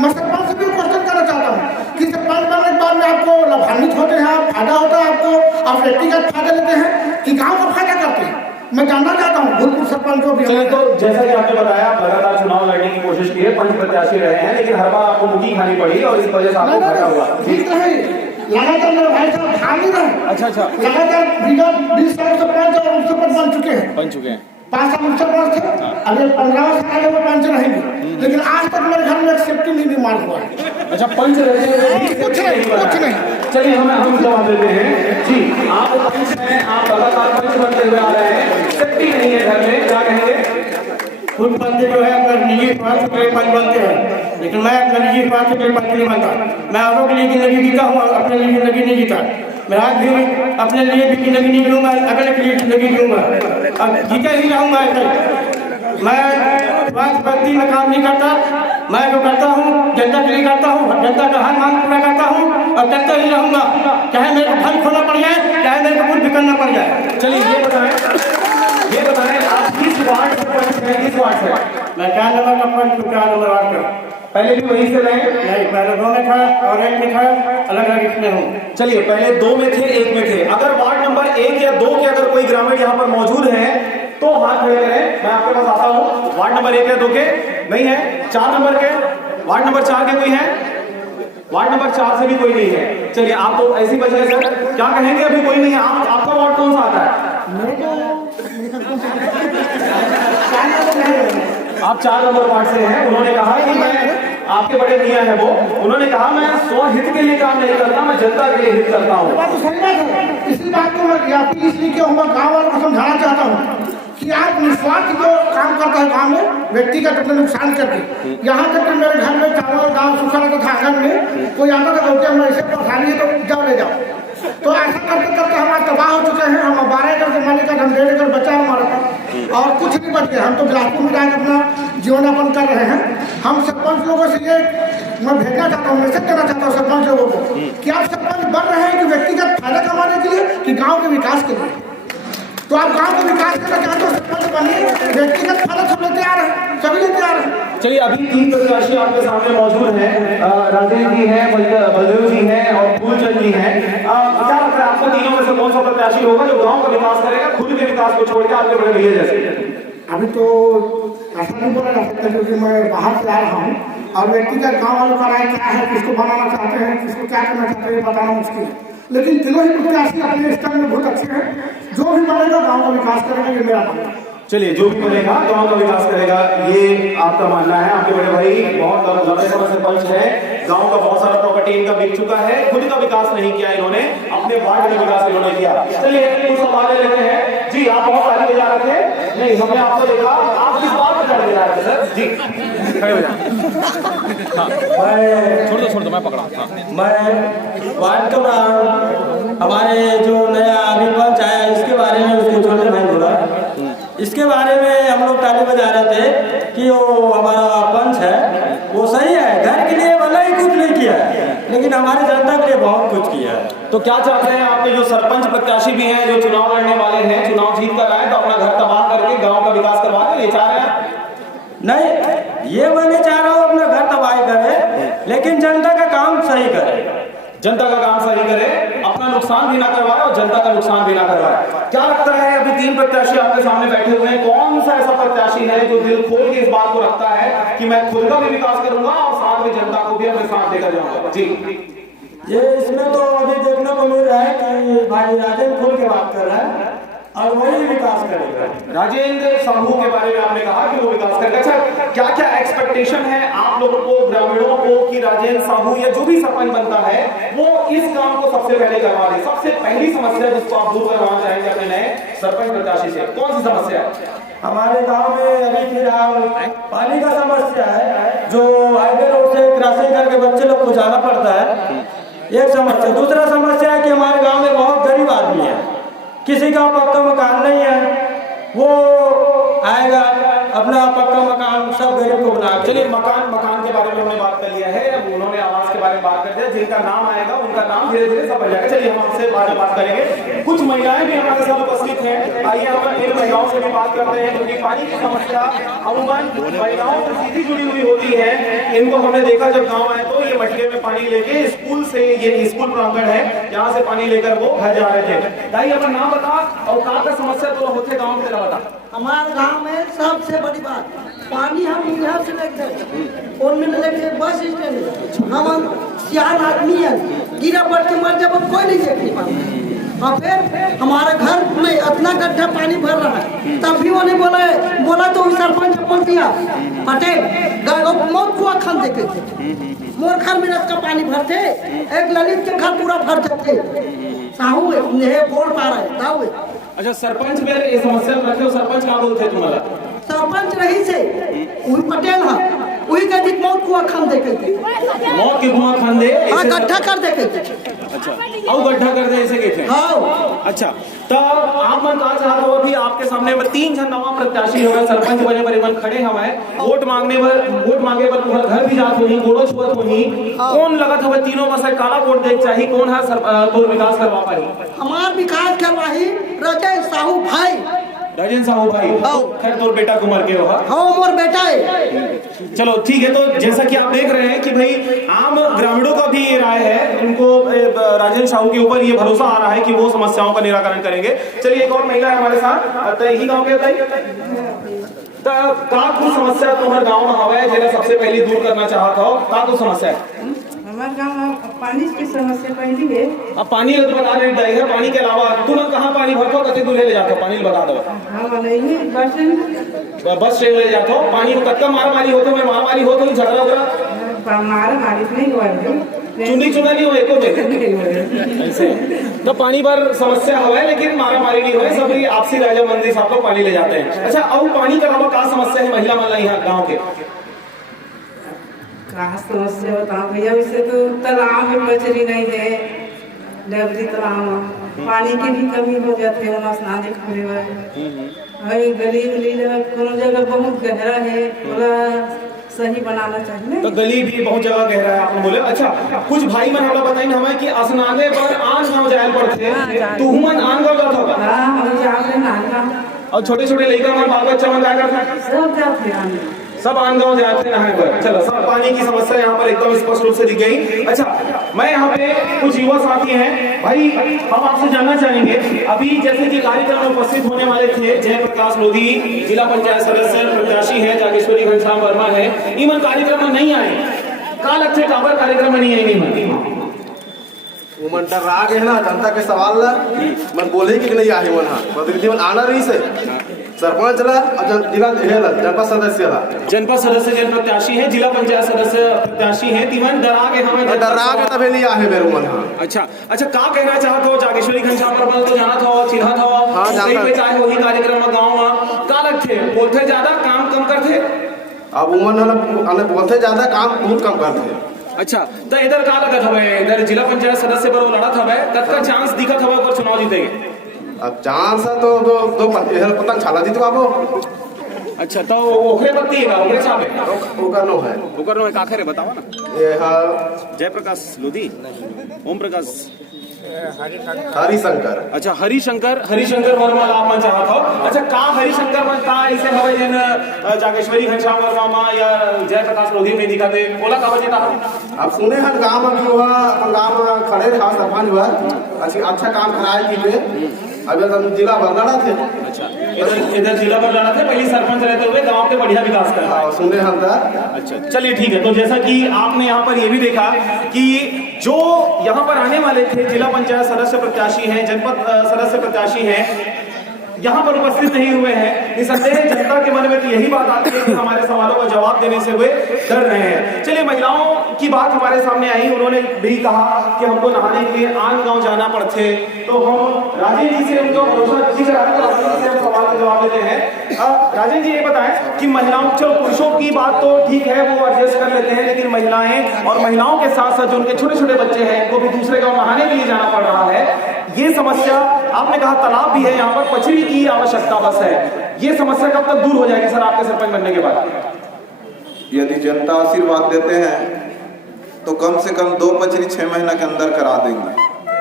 मैं सरपंच से भी क्वेश्चन करना चाहता हूँ कि सरपंच बनने के बाद में आपको लाभान्वित होते हैं, फायदा होता है आपको, आप व्यक्तिगत फायदा लेते हैं कि गाँव का फायदा करते हैं? मैं जानना चाहता हूँ भूतपूर्व सरपंच को भी। चलिए, तो जैसा कि आपने बताया, आप लगातार चुनाव लड़ने की कोशिश की है, पंच प्रत्याशी रहे हैं, लेकिन हर बार आपको मुट्ठी खानी पड़ी और इस वजह से आपको घाटा हुआ। ठीक है, लगातार मेरे भाई साहब खा नहीं रहे। अच्छा, लगातार विगत 20 साल से पंच और उप सरपंच बन चुके हैं। 5 साल उप सरपंच थे, अगले 15 साल वो पंच रहेंगे, लेकिन आज तक मेरे घर में एक सेफ्टी नहीं निर्माण हुआ है। अच्छा, पंच रहते हैं, कुछ नहीं। चलिए हम जवाब देते हैं जी। आप पंच हैं, आप लगातार पंच बनते हुए आ रहे हैं, सेफ्टी नहीं है घर में, क्या कहेंगे? कुछ बंदे जो है अपने निजी स्वार्थ के लिए पंच बनते हैं, लेकिन मैं अपने निजी स्वार्थ के लिए पंच नहीं बनता। मैं औरों के लिए जिंदगी जीता हूँ, अपने लिए जिंदगी नहीं जीता। मैं आज भी अपने लिए भी जिंदगी नहीं जीऊँगा, अगले के लिए जिंदगी जीऊँगा, अब जीते ही रहूँगा ऐसे। मैं स्वार्थपति में काम नहीं करता, मैं जो करता हूँ जनता के लिए करता हूँ, जनता का हर मांग पूरा करता हूँ और करता ही रहूँगा, चाहे मेरे को फल खोना पड़ जाए, चाहे मेरे को कुछ भी करना पड़ जाए। चलिए ये बताएं आप किस वार्ड से पंच हैं, किस वार्ड से? मैं 4 नंबर का पंच, 4 नंबर वार्ड का। पहले भी वहीं से रहे? नहीं, पहले 2 में था और 1 में था, अलग-अलग इसमें हूँ। चलिए, पहले 2 में थे, 1 में थे। अगर वार्ड नंबर 1 या 2 के अगर कोई ग्रामीण यहाँ पर मौजूद है तो हाथ खड़े करें, मैं आपके पास आता हूँ। वार्ड नंबर 1 या 2 के नहीं है? 4 नंबर के? वार्ड नंबर 4 के कोई है? वार्ड नंबर 4 से भी कोई नहीं है। चलिए, आप तो ऐसी बच गए सर, क्या कहेंगे? अभी कोई नहीं है। आपका वार्ड कौन सा आता है? आप 4 नंबर वार्ड से हैं। उन्होंने कहा कि मैं, आपके बड़े मियां हैं वो, उन्होंने कहा मैं स्वहित के लिए काम नहीं करता, मैं जनता के लिए हित करता हूँ। बात तो सही बात है। इसी बात को मैं आपकी इसलिए क्यों हूँ, गाँव वालों को समझाना चाहता हूँ कि आप निस्वार्थ जो काम करता है गाँव में, व्यक्तिगत अपने नुकसान करके। यहाँ तक कि मेरे घर में चावल दाल सूखा रहता था, आंगन में कोई आता था, बोलते हम ऐसे परेशानी है तो जाओ ले जाओ। तो ऐसा करते करते हम आज तबाह हो चुके हैं। हम 12 एकड़ के मालिक का, 1.5 एकड़ बचा हमारे पास और कुछ नहीं बच गया। हम तो बिलासपुर में जाकर अपना जीवन यापन कर रहे हैं। हम सरपंच लोगों से ये मैं भेजना चाहता हूँ, मैसेज करना चाहता हूँ सरपंच लोगों को कि आप सरपंच बन रहे हैं कि व्यक्तिगत फायदा कमाने के लिए कि गाँव के विकास के लिए। तो आप गांव का विकास करना चाहते हो, सरपंच बनिए, व्यक्तिगत फायदा सब लेते आ रहे हैं, सभी लेते आ रहे हैं। चलिए, अभी 3 प्रत्याशी आपके सामने मौजूद हैं, राजेश जी हैं, बलदेव जी हैं और फूलचंद जी हैं। क्या लगता है आपको तीनों में से कौन सा प्रत्याशी होगा जो गांव का विकास करेगा, खुद के विकास को छोड़ के आपके बड़े भैया जैसे? अभी तो ऐसा नहीं बोला जा सकता क्योंकि मैं बाहर से आ रहा हूँ और व्यक्तिगत गाँव वालों का राय क्या है, किसको बनाना चाहते हैं, किसको क्या करना चाहते हैं, बताना मुश्किल है। लेकिन तीनों ही प्रत्याशी अपने स्तर में बहुत अच्छे हैं। जो भी बनेगा गाँव का विकास करेगा, ये मेरा मानना है। चलिए, जो भी बनेगा गांव का विकास करेगा, ये आपका मानना है। आपके बड़े भाई बहुत लंबे समय से पंच है, गांव का बहुत सारा प्रॉपर्टी इनका बिक चुका है, खुद का विकास नहीं किया इन्होंने, अपने वार्ड का विकास इन्होंने किया। चलिए, कुछ सवाल लेते हैं जी। आप बहुत ताली बजा रहे थे? नहीं, हमने आपको देखा, आप किस बात पर ताली बजा रहे थे सर? जी खड़े हो जाए। छोड़ दो, मैं पकड़ा। मैं वार्ड का हमारे जो नया अभी पंच आया इसके बारे में उसके छोटे भाई बोला, इसके बारे में हम लोग ताली बजा रहे थे कि वो हमारा पंच है वो सही है, घर के लिए भला ही कुछ नहीं किया है, लेकिन हमारे जनता के लिए बहुत कुछ किया है। तो क्या चाहते हैं आपके जो सरपंच प्रत्याशी भी हैं, जो चुनाव लड़ने वाले हैं, चुनाव जीत कर आए तो अपना घर तबाह करके गांव का विकास करवा के ले चाह रहे हैं? नहीं, ये मैं नहीं चाह रहा हूँ अपना घर तबाही करे, लेकिन जनता का काम सही करे। जनता का काम सही करे, अपना नुकसान भी ना करवाए और जनता का नुकसान भी ना करवाए। क्या लगता है, अभी 3 प्रत्याशी आपके सामने बैठे हुए हैं, कौन सा ऐसा प्रत्याशी है जो दिल खोल के इस बात को रखता है कि मैं खुद का भी विकास करूंगा और साथ में जनता को भी अपने साथ लेकर जाऊंगा? जी, ये इसमें तो अभी देखने को मिल रहा है कि भाई राजेंद्र खुल के बात कर रहा है और वही विकास करेगा। राजेंद्र साहू के बारे में आपने कहा कि वो विकास करेगा। अच्छा, क्या क्या एक्सपेक्टेशन है आप लोगों को, ग्रामीणों को, कि राजेंद्र साहू या जो भी सरपंच बनता है वो इस काम को सबसे पहले करवा दे? सबसे पहली समस्या जिसको आप दूर करवाना चाहेंगे अपने नए सरपंच प्रत्याशी से, कौन सी समस्या है? हमारे गांव में अभी फिलहाल पानी का समस्या है, जो हाईवे रोड से क्रॉसिंग करके बच्चे लोग को जाना पड़ता है, एक समस्या। दूसरा समस्या है कि हमारे गांव में बहुत गरीब आदमी है, किसी का पक्का मकान नहीं है, वो आएगा अपना पक्का मकान सब गरीब को बना। चलिए, मकान के बारे में हमने बात कर लिया है, अब उन्होंने आवास के बारे में बात कर दिया, जिनका नाम आएगा उनका नाम धीरे धीरे सब बन जाएगा। चलिए, हम आपसे बाद में बात करेंगे। कुछ महिलाएं भी हमारे साथ उपस्थित हैं, आइए हम इन महिलाओं से भी बात करते हैं, क्योंकि पानी की समस्या अमूमन महिलाओं से सीधी जुड़ी हुई होती है। इनको हमने देखा जब गाँव आए तो ये मटके में पानी लेके स्कूल से, ये स्कूल प्रांगण है, यहाँ से पानी लेकर वो घर जा रहे थे। दाई, अपना नाम बता और कहाँ का समस्या तो होते गाँव में बता। हमारे गांव में सबसे बड़ी बात पानी, हम यहाँ से लेकर और में लेके बस स्टैंड, हम सियान आदमी है, गिरा पड़ के मर जब कोई नहीं देख नहीं पाता। और फिर हमारे घर में इतना गड्ढा पानी भर रहा है, तब भी वो नहीं बोला तो सरपंच बोल दिया पटेल मौत कुआ खान देखे थे, मोर घर में रस का पानी भरते, एक ललित के घर पूरा भर जाते। साहू बोल पा रहे साहू। अच्छा, सरपंच में ये समस्या रखे हो, सरपंच क्या बोलते तुम्हारा? सरपंच रही से वही पटेल है, वही का दिख मौत कुआ खान देखे थे, मौत के कुआं खान दे, हाँ गड्ढा कर देखे थे। अच्छा, और गड्ढा कर दे ऐसे कहते हैं। हाँ, अच्छा, तो आप मन कहा चाह रहे हो, अभी आपके सामने 3 जन नवा प्रत्याशी हमारे सरपंच बने पर खड़े हमारे वोट मांगे पर तुम्हारा घर भी जात होगी, गोड़ो छुअत होगी, कौन लगत हवे तीनों में से काला वोट देख चाहिए, कौन है तो विकास करवा पाई? हमार विकास करवाही राजेंद्र साहू भाई। राजेंद्र साहू भाई, खैर तोर बेटा कुमार के हो? हाँ, मोर बेटा है। चलो ठीक है, तो जैसा कि आप देख रहे हैं कि भाई आम ग्रामीणों का भी ये राय है, उनको राजेंद्र साहू के ऊपर ये भरोसा आ रहा है कि वो समस्याओं का निराकरण करेंगे। चलिए, एक और महिला है हमारे साथ, यही गाँव के बताइए का कुछ समस्या तुम्हारे गाँव में हवा जेला सबसे पहले दूर करना चाहता हो, का कुछ समस्या है? हमारे गाँव में पानी की समस्या पहली है। अब पानी तो बता रहे है, पानी के अलावा तुम कहाँ पानी भरते हो, कते दूर ले जाते हो पानी बता दो? बस से ले जाते हो पानी को, कत्ता मारा मारी होते हो, मारा मारी होते हो, झगड़ा उगड़ा मारा मारी नहीं हुआ है, चुना नहीं हुआ एको ऐसे तो पानी पर समस्या हुआ है, लेकिन मारा मारी नहीं हुआ, सभी आपसी राजा मंदिर साहब लोग पानी ले जाते हैं। अच्छा, और पानी के अलावा क्या समस्या है महिला मन यहाँ गाँव के? कहाँ समस्या बताओ भैया, वैसे तो तालाब में मछली नहीं है, डबरी तालाब में पानी की भी कमी हो जाती है, स्नान करे वाले गली कोनो जगह बहुत गहरा है, थोड़ा सही बनाना चाहिए। तो गली भी बहुत जगह गहरा है आपने बोले। अच्छा, कुछ भाई मन हमरा बताई हमें कि स्नाने पर आन गाँव जाए पड़ते, तू मन आन गाँव जाता होगा? हाँ, हम जाते हैं, और छोटे छोटे लड़का मन बाल बच्चा मन जाया करते, सब जाते हैं, सब आन गाँव जाते नहाए पर। चलो, सब पानी की समस्या यहाँ पर एकदम स्पष्ट रूप से दिख गई। अच्छा, मैं यहाँ पे कुछ युवा साथी हैं भाई, हम आपसे जानना चाहेंगे, अभी जैसे कि कार्यक्रम में उपस्थित होने वाले थे जयप्रकाश लोधी, जिला पंचायत सदस्य प्रत्याशी है, जागेश्वरी घनश्याम वर्मा है, ईमन कार्यक्रम में नहीं आए, का लगते काबर कार्यक्रम में नहीं आएंगे? वो मन राग है ना, जनता के सवाल ला मन बोले कि नहीं आहे मन, बदली मन आना रही से सरपंच ला और जिला जनपद सदस्य ला, जनपद सदस्य जन प्रत्याशी है, जिला पंचायत सदस्य प्रत्याशी है, तीवन डरागे हमें डराग है तभी नहीं आहे मेरे मन। अच्छा, का कहना चाहते हो? जागेश्वरी घनश्याम वर्मा तो जाना था, चिन्हा था, कहीं पे चाहे वही कार्यक्रम में गाँव में का लगते बोलते ज्यादा काम कम करते? अब उमन बोलते ज्यादा काम बहुत कम करते। अच्छा, तो इधर का लगत हवे, इधर जिला पंचायत सदस्य पर वो लड़त हवे, कतका चांस दिखत हवे और चुनाव जीतेगे? अब चांस है तो पतंग छाला दी तो बाबू अच्छा तो ओखरे पत्ती है ओखरे साहब है उगनो है ओकर में काखरे बतावा ना ये है जयप्रकाश लोधी ओम प्रकाश हरिशंकर। अच्छा हरिशंकर वर्मा ला मन चाहत हो अच्छा का हरिशंकर मन का ऐसे हवे जन जागेश्वरी घनश्याम वर्मा मा या जयप्रकाश लोधी में दिखते बोला का वजह था आप सुने हैं गांव में जो है अपन गांव में खड़े था सरपंच हुआ अच्छा काम कराए की अभी हम जिला बरगड़ा थे। अच्छा इधर जिला पर लड़ा थे पहले सरपंच रहते हुए गांव के बढ़िया विकास कर रहा है सुने हम था। अच्छा चलिए ठीक है तो जैसा कि आपने यहाँ पर ये भी देखा कि जो यहाँ पर आने वाले थे जिला पंचायत सदस्य प्रत्याशी हैं जनपद सदस्य प्रत्याशी हैं यहाँ पर उपस्थित नहीं हुए हैं निसंदेह जनता के मन में तो यही बात आती है कि हमारे सवालों का जवाब देने से वे डर रहे हैं। चलिए महिलाओं की बात हमारे सामने आई उन्होंने भी कहा कि हमको नहाने के लिए आन गांव जाना पड़ते तो हम राजेश जी से उनको भरोसा जी करा से हम सवाल का जवाब देते हैं। राजेश जी ये बताएं कि महिलाओं चलो पुरुषों की बात तो ठीक है वो एडजस्ट कर लेते हैं लेकिन महिलाएं और महिलाओं के साथ साथ जो उनके छोटे छोटे बच्चे हैं इनको भी दूसरे गाँव नहाने के लिए जाना पड़ रहा है। ये समस्या आपने कहा तालाब भी है यहाँ पर पचड़ी की आवश्यकता बस है ये समस्या कब तक दूर हो जाएगी सर आपके सरपंच बनने के बाद? यदि जनता आशीर्वाद देते हैं तो कम से कम 2 पचड़ी 6 महीना के अंदर करा देंगे।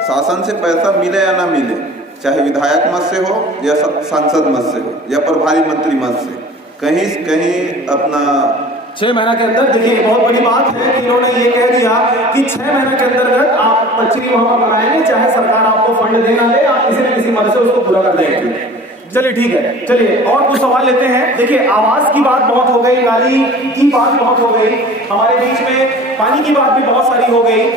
शासन से पैसा मिले या ना मिले चाहे विधायक मत से हो या सांसद मत से हो या प्रभारी मंत्री मत से कहीं अपना 6 महीना के अंदर देखिए बहुत बड़ी बात है कि इन्होंने ये कह दिया कि 6 महीने के अंतर्गत आप पचड़ी वहां पर बनाएंगे चाहे सरकार आपको फंड देना दे आप किसी न किसी मदद से उसको पूरा कर देंगे। चलिए ठीक है चलिए और कुछ सवाल लेते हैं। देखिए आवास की बात बहुत हो गई नाली की बात बहुत हो गई हमारे बीच में पानी की बात भी बहुत सारी हो गई।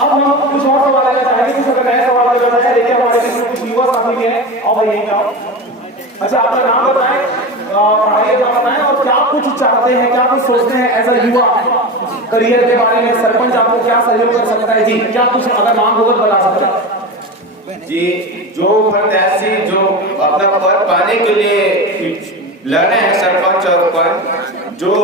अब हम कुछ और सवाल लेना चाहेंगे कुछ अगर नए सवाल करना है देखिए हमारे बीच में कुछ युवा साथी भी हैं और भाई यहीं आओ। अच्छा आपका नाम बताएं पढ़ाई का बताएं और क्या कुछ चाहते हैं क्या कुछ सोचते हैं एज अ युवा करियर के बारे में सरपंच आपको क्या सहयोग कर सकता है जी क्या कुछ अगर नाम होगा बता सकते हैं जी। जो प्रत्याशी जो अपना पद पाने के लिए लड़े हैं सरपंच और पद जो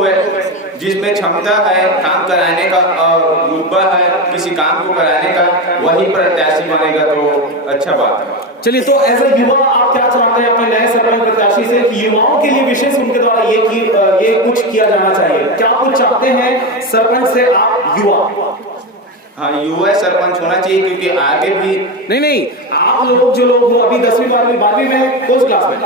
जिसमें क्षमता है काम कराने का और रुतबा है किसी काम को कराने का वही प्रत्याशी बनेगा तो अच्छा बात है। चलिए तो एज ए युवा आप क्या चाहते हैं अपने नए सरपंच प्रत्याशी से युवाओं के लिए विशेष उनके द्वारा ये कुछ किया जाना चाहिए क्या कुछ चाहते हैं सरपंच से आप युवा? हाँ युवा सरपंच होना चाहिए क्योंकि आगे भी नहीं आप लोग जो लोग हो अभी 10वीं 12वीं में कौन क्लास में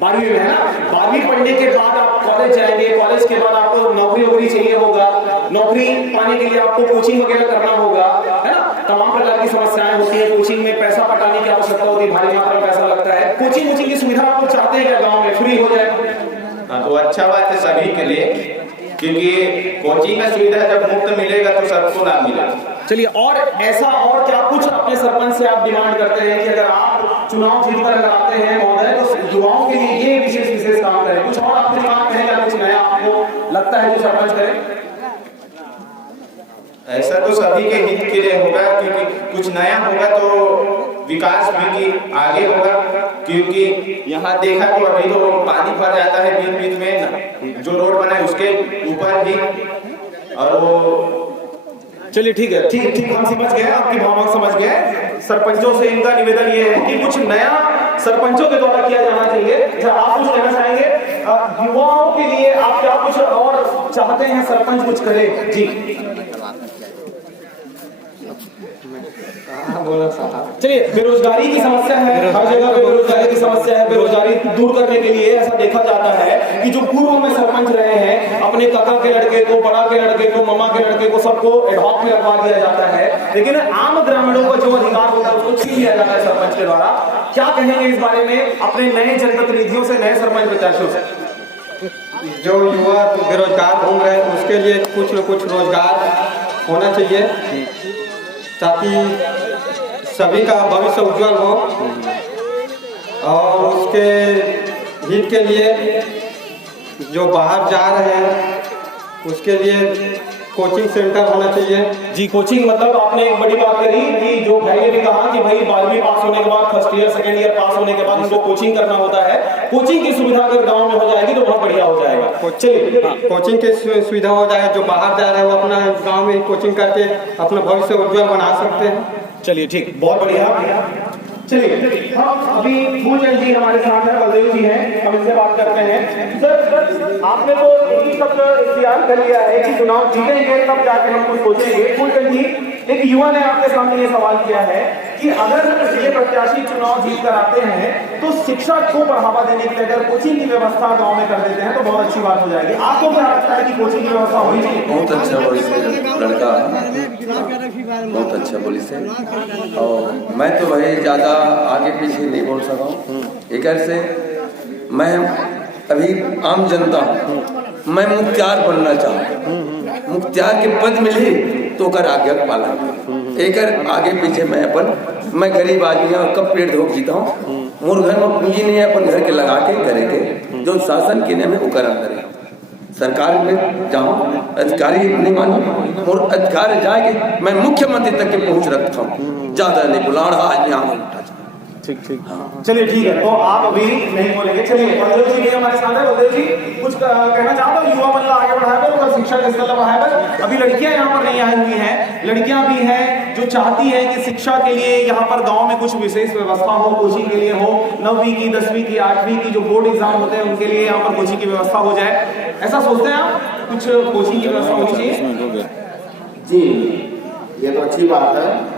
12वीं में है ना 12वीं पढ़ने के बाद आप कॉलेज जाएंगे कॉलेज के बाद आपको नौकरी चाहिए होगा नौकरी पाने के लिए आपको कोचिंग वगैरह करना होगा है ना तमाम प्रकार की समस्याएं होती है कोचिंग में पैसा पटाने की आवश्यकता होती है भारी मात्रा में पैसा लगता है कोचिंग की सुविधा आप चाहते हैं क्या गाँव में फ्री हो जाए? हाँ तो अच्छा बात है सभी के लिए क्योंकि कोचिंग का सुविधा जब मुफ्त मिलेगा तो सबको ना मिलेगा। चलिए और ऐसा और क्या कुछ अपने सरपंच से आप डिमांड करते हैं कि अगर आप चुनाव जीतकर अगर आते हैं महोदय तो युवाओं के लिए ये विशेष काम करें कुछ और आपके दिमाग में है कुछ नया आपको लगता है जो सरपंच करे? ऐसा तो सभी के हित के लिए होगा क्योंकि कुछ नया होगा तो विकास भी आगे होगा क्योंकि यहाँ देखा तो अभी तो पानी भर जाता है बीच में जो रोड बना है उसके ऊपर ही और वो चलिए ठीक है ठीक हम समझ गए आपकी भावना समझ गए। सरपंचों से इनका निवेदन ये है कि कुछ नया सरपंचों के द्वारा किया जाना चाहिए। अच्छा आप कुछ कहना चाहेंगे युवाओं के लिए आप क्या कुछ और चाहते हैं सरपंच कुछ करे जी? चलिए बेरोजगारी की समस्या है हर जगह पे बेरोजगारी की समस्या है बेरोजगारी दूर करने के लिए ऐसा देखा जाता है कि जो पूर्व में सरपंच रहे हैं अपने काका के लड़के को बड़ा के लड़के को मामा के लड़के को सबको एडॉप्ट में रखवा दिया जाता है लेकिन आम ग्रामीणों का जो अधिकार होता है उसको छीन लिया जाता है सरपंच के द्वारा। क्या कहेंगे इस बारे में अपने नए जनप्रतिनिधियों से नए सरपंच प्रत्याशियों से? जो युवा बेरोजगार घूम रहे हैं उसके लिए कुछ न कुछ रोजगार होना चाहिए ताकि सभी का भविष्य उज्जवल हो और उसके हित के लिए जो बाहर जा रहे हैं उसके लिए कोचिंग सेंटर होना चाहिए जी। कोचिंग मतलब आपने एक बड़ी बात करी कि जो भाई ने भी कहा कि भाई 12वीं पास होने के बाद फर्स्ट ईयर सेकंड ईयर पास होने के बाद उनको कोचिंग करना होता है। कोचिंग की सुविधा अगर गांव में हो जाएगी तो बहुत बढ़िया हो जाएगा। चलिए कोचिंग की सुविधा हो जाएगा जो बाहर जा रहे हैं वो अपना गाँव में कोचिंग करके अपना भविष्य उज्जवल बना सकते हैं। चलिए ठीक बहुत बढ़िया। चलिए हम अभी फूलचंद जी हमारे साथ हैं, बलदेव जी हैं, हम इनसे बात करते हैं। सर आपने तो एक ही शब्द इख्तियार कर लिया है कि चुनाव जीतेंगे तब जाके हम कुछ सोचेंगे। फूलचंद जी, एक युवा ने आपके सामने ये सवाल किया है कि अगर ये प्रत्याशी चुनाव जीत कर आते हैं तो शिक्षा को बढ़ावा देने के लिए अगर कोचिंग की व्यवस्था गांव में कर देते हैं तो बहुत अच्छी बात हो जाएगी। आपको क्या लगता है कि कोचिंग की व्यवस्था होनी चाहिए? बहुत अच्छा बोली से लड़का, बहुत अच्छा बोली से। और मैं तो भाई ज़्यादा आगे पीछे नहीं बोल सका हूँ। एक से मैं अभी आम जनता हूँ, मैं मुख्तियार बनना चाहूँ। मुख्तियार के पद मिले तो कर आगे पालन एक आगे पीछे मैं गरीब आदमी और कब पेट धोक जीता हूँ। मोर घर में पूंजी नहीं है, अपन घर के लगा के करे के जो शासन के में वो करा करे। सरकार में जाऊँ अधिकारी नहीं मानो और अधिकार जाके मैं मुख्यमंत्री तक के पहुँच रखता हूँ, ज्यादा नहीं बुलाना आज यहाँ। ठीक ठीक, चलिए ठीक है, तो आप अभी नहीं बोलेंगे। चलिए बलदेव जी भी हमारे साथ है। बलदेव जी कुछ कहना चाहते हो? युवा मतलब आगे बढ़ाए और शिक्षा के स्तर बढ़ाए। अभी लड़कियां यहाँ पर नहीं आई हुई हैं, लड़कियां भी हैं जो चाहती हैं कि शिक्षा के लिए यहाँ पर गांव में कुछ विशेष व्यवस्था हो, कोचिंग के लिए हो, 9वीं की 10वीं की 8वीं की जो बोर्ड एग्जाम होते हैं उनके लिए यहाँ पर कोचिंग की व्यवस्था हो जाए। ऐसा सोचते हैं आप? कुछ कोचिंग की व्यवस्था होनी चाहिए? जी, ये तो अच्छी बात है।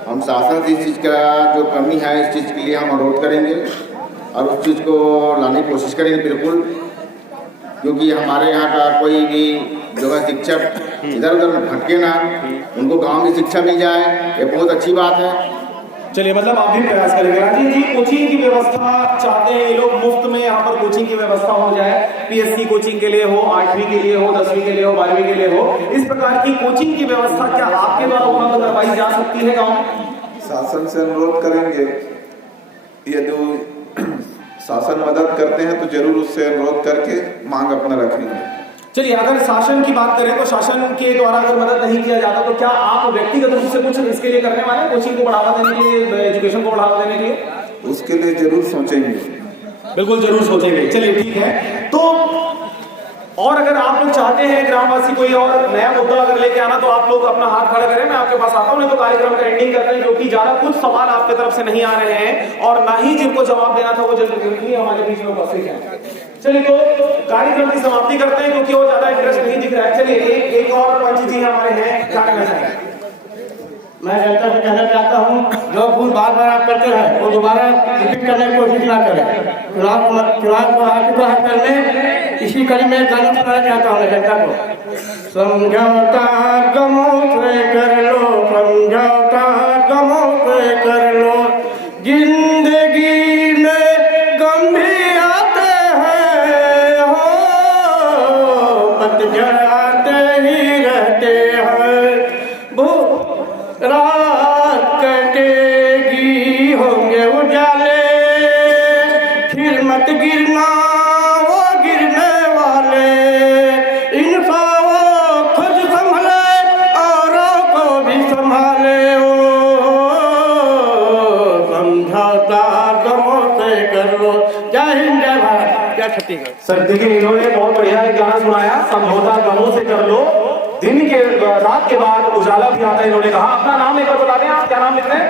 हम शासन से इस चीज़ का जो कमी है इस चीज़ के लिए हम अनुरोध करेंगे और उस चीज़ को लाने की कोशिश करेंगे बिल्कुल, क्योंकि हमारे यहाँ का कोई भी जो है शिक्षक इधर उधर भटके ना, उनको गांव में शिक्षा मिल जाए, ये बहुत अच्छी बात है। चलिए मतलब आप भी प्रयास करेंगे। राजीव जी, कोचिंग की व्यवस्था चाहते हैं ये लोग, मुफ्त में यहाँ पर कोचिंग की व्यवस्था हो जाए, पीएससी कोचिंग के लिए हो, 8वीं के लिए हो, 10वीं के लिए हो, 12वीं के लिए हो, इस प्रकार की कोचिंग की व्यवस्था क्या आपके द्वारा उपलब्ध करवाई जा सकती है गाँव में? शासन से अनुरोध करेंगे, यदि शासन मदद करते हैं तो जरूर उससे अनुरोध करके मांग अपना रखेंगे। चलिए अगर शासन की बात करें तो शासन के द्वारा अगर मदद नहीं किया जाता तो क्या आप व्यक्तिगत रूप से कुछ इसके लिए करने वाले हैं, कोचिंग को बढ़ावा देने के लिए, एजुकेशन को बढ़ावा देने के लिए? उसके लिए जरूर सोचेंगे, बिल्कुल जरूर सोचेंगे। चलिए ठीक है, तो और अगर आप लोग चाहते हैं ग्रामवासी कोई और नया मुद्दा अगर लेके आना तो आप लोग अपना हाथ खड़ा करें, मैं आपके पास आता हूं। नहीं तो कार्यक्रम का एंडिंग करते हैं, क्योंकि ज्यादा कुछ सवाल आपके तरफ से नहीं आ रहे हैं और ना ही जिनको जवाब देना था वो जल्दी हमारे बीच में उपस्थित है। चलिए तो कार्यक्रम की समाप्ति करते हैं, क्योंकि वो ज्यादा इंटरेस्ट नहीं दिख रहा है। चलिए एक और पंच जी हमारे हैं, क्या कहना चाहेंगे? मैं जनता से कहना चाहता हूँ जो भूल बार बार आप करते हैं वो दोबारा रिपीट करने की कोशिश ना करें। चुनाव को आ चुका है करने, इसी कड़ी में गाना सुनाना चाहता हूँ जनता को। समझौता गमों से कर लो, समझौता गमों से कर लो, जिंदगी में गम भी आते हैं हो, पतझड़ आते ही रहते हैं, रात कटेगी होंगे उजाले, फिर मत गिरना वो गिरने वाले, इंसान वो खुद संभले औरों को भी संभाले, ओ समझौता गमों से कर लो। जय हिंद, जय भारत, जय छत्तीसगढ़। सर देखिए इन्होंने बहुत बढ़िया एक गाना सुनाया, समझौता गमों से कर लो, दिन के रात के बाद उजाला भी आता है। इन्होंने कहा, अपना नाम एक बार बता दें, आप क्या नाम लिख रहे हैं?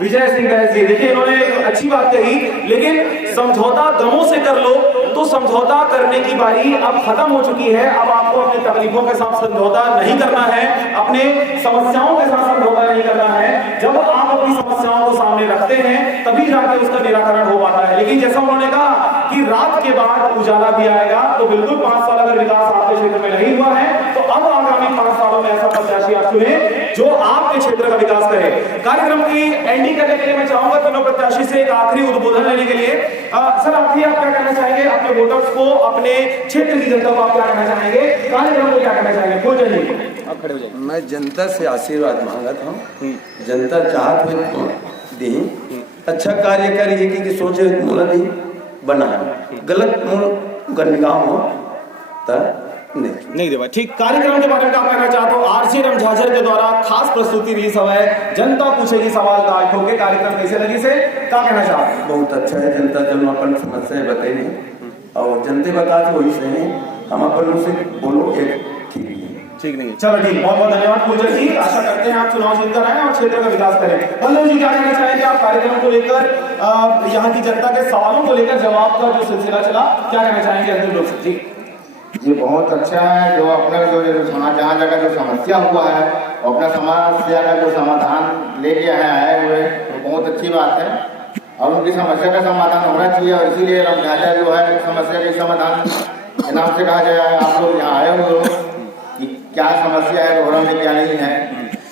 विजय सिंह बैस जी। देखिए इन्होंने अच्छी बात कही, लेकिन समझौता गमों से कर लो तो समझौता करने की बारी अब खत्म हो चुकी है। अब आपको अपने तकलीफों के साथ समझौता नहीं करना है, अपने समस्याओं के साथ समझौता नहीं करना है। जब आप अपनी समस्याओं को सामने रखते हैं तभी जाके उसका निराकरण हो पाता है। लेकिन जैसा उन्होंने कहा कि रात के बाद उजाला भी आएगा, तो बिल्कुल 5 साल अगर विकास आपके क्षेत्र में नहीं हुआ है तो अब आगामी 5 सालों में ऐसा प्रत्याशी आप चुने जो आपके क्षेत्र का विकास करे। कार्यक्रम की एंडिंग करने के लिए मैं चाहूंगा तीनों प्रत्याशी से एक आखिरी उद्बोधन लेने के लिए। सर आखिरी आप क्या कहना चाहेंगे अपने वोटर्स को, अपने क्षेत्र की जनता को आप क्या कहना चाहेंगे, कार्यक्रम को क्या कहना चाहेंगे? फूलचंद जी आप खड़े हो जाइए। मैं जनता से आशीर्वाद मांगता हूँ, जनता चाहत हुई दी अच्छा कार्य करिए कि सोचे मूल नहीं बना गलत मूल निगाह हो नहीं देवा। ठीक, कार्यक्रम के बारे में क्या कहना चाहता हूँ? आरसी राम झाझर के द्वारा खास प्रस्तुति रही है, जनता पूछेगी सवाल दाल ठोके। कार्यक्रम कैसे लगी से क्या कहना चाहते हैं? बहुत अच्छा है, जनता जब अपन समस्या बताई और जनते बता वही से हम अपन उसे बोलो एक ठीक है। ठीक नहीं है। चलो ठीक, बहुत बहुत धन्यवाद पूजा जी। आशा करते हैं आप चुनाव जीतकर आए और क्षेत्र का विकास करें। पल्लव जी क्या कहना चाहेंगे आप कार्यक्रम को लेकर, यहाँ की जनता के सवालों को लेकर जवाब का जो सिलसिला चला, क्या कहना चाहेंगे अंतिम लोग से? जी ये बहुत अच्छा है जो अपने जो जहाँ जगह जो समस्या हुआ है और अपना समस्या का जो समाधान लेके आए हुए, तो बहुत अच्छी बात है और उनकी समस्या का समाधान होना चाहिए। और इसीलिए रमझाजा जो है समस्या के समाधान के नाम से कहा जाए। आप लोग यहाँ आए हुए हो कि क्या समस्या है रोहरा में, क्या नहीं है,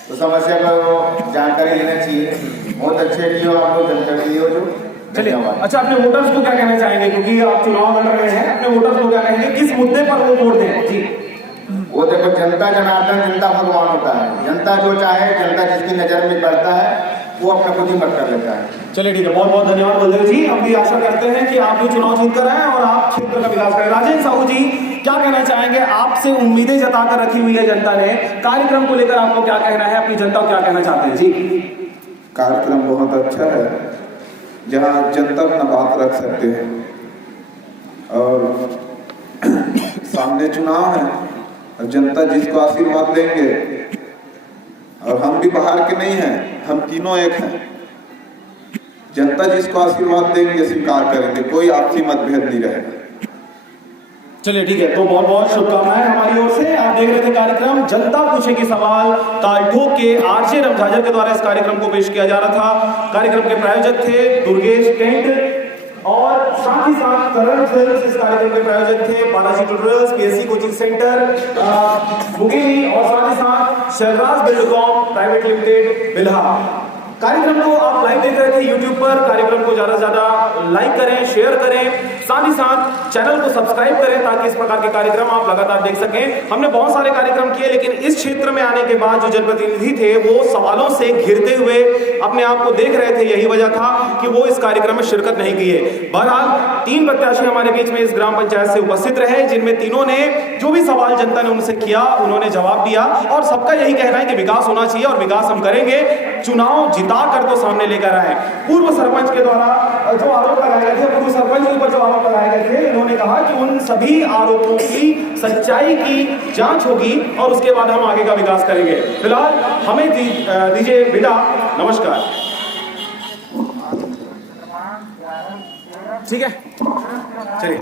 तो समस्या को जानकारी लेना चाहिए। बहुत अच्छे की हो आप लोग, जनता के लिए हो जो। चलिए, अच्छा अपने वोटर्स को क्या कहना चाहेंगे, क्योंकि आप चुनाव लड़ रहे हैं, अपने वोटर्स को क्या कहेंगे, किस मुद्दे पर वो वोट दें? जी वो देखो, जनता जनार्दन, जनता भगवान होता है। जनता जो चाहे, जनता जिसकी नजर में पड़ता है वो अपना खुद ही मत कर लेता है। चलिए ठीक है, बहुत बहुत धन्यवाद बलदेव जी। हम भी आशा करते हैं कि आप भी चुनाव जीत कर आए और आप क्षेत्र का विकास करें। राजेंद्र साहू जी क्या कहना चाहेंगे, आपसे उम्मीदें जताकर रखी हुई है जनता ने, कार्यक्रम को लेकर आपको क्या कहना है, अपनी जनता को क्या कहना चाहते हैं? जी कार्यक्रम बहुत अच्छा है, जहाँ जनता अपना बात रख सकते हैं और सामने चुनाव है और जनता जिसको आशीर्वाद देंगे, और हम भी बाहर के नहीं हैं, हम तीनों एक हैं। जनता जिसको आशीर्वाद देंगे स्वीकार करेंगे, कोई आपसी मतभेद नहीं रहेगा। चलिए ठीक है, तो बहुत बहुत शुभकामनाएं हमारी ओर से। आप देख रहे थे कार्यक्रम जनता पूछेगी सवाल, तालठोक के आरजे रमझाजर के द्वारा इस कार्यक्रम को पेश किया जा रहा था। कार्यक्रम के प्रायोजक थे दुर्गेश टेंट और साथ ही साथ करण फिल्म्स इस कार्यक्रम के प्रायोजक थे, Balaji tutorials, PSC coaching centre Mungeli और साथ ही साथ शहराज बिल्डकॉम प्राइवेट लिमिटेड बिल्हा। कार्यक्रम को आप लाइव देख रहे थे यूट्यूब पर। कार्यक्रम को ज्यादा से ज्यादा लाइक करें, शेयर करें, साथ ही साथ चैनल को सब्सक्राइब करें ताकि इस प्रकार के कार्यक्रम आप लगातार देख सकें। हमने बहुत सारे कार्यक्रम किए, लेकिन इस क्षेत्र में आने के बाद जो जनप्रतिनिधि थे वो सवालों से घिरते हुए अपने आप को देख रहे थे। यही वजह था कि वो इस कार्यक्रम में शिरकत नहीं किए। बहरहाल 3 प्रत्याशी हमारे बीच में इस ग्राम पंचायत से उपस्थित रहे, जिनमें तीनों ने जो भी सवाल जनता ने उनसे किया उन्होंने जवाब दिया और सबका यही कहना है कि विकास होना चाहिए और विकास हम करेंगे। चुनाव जिता कर तो सामने लेकर आए। पूर्व सरपंच के द्वारा जो आरोप लगाए गए थे, पूर्व सरपंच के ऊपर जो आरोप लगाए गए थे, इन्होंने कहा कि उन सभी आरोपों की सच्चाई की जांच होगी और उसके बाद हम आगे का विकास करेंगे। फिलहाल हमें दीजिए विदा, नमस्कार। ठीक है, चलिए।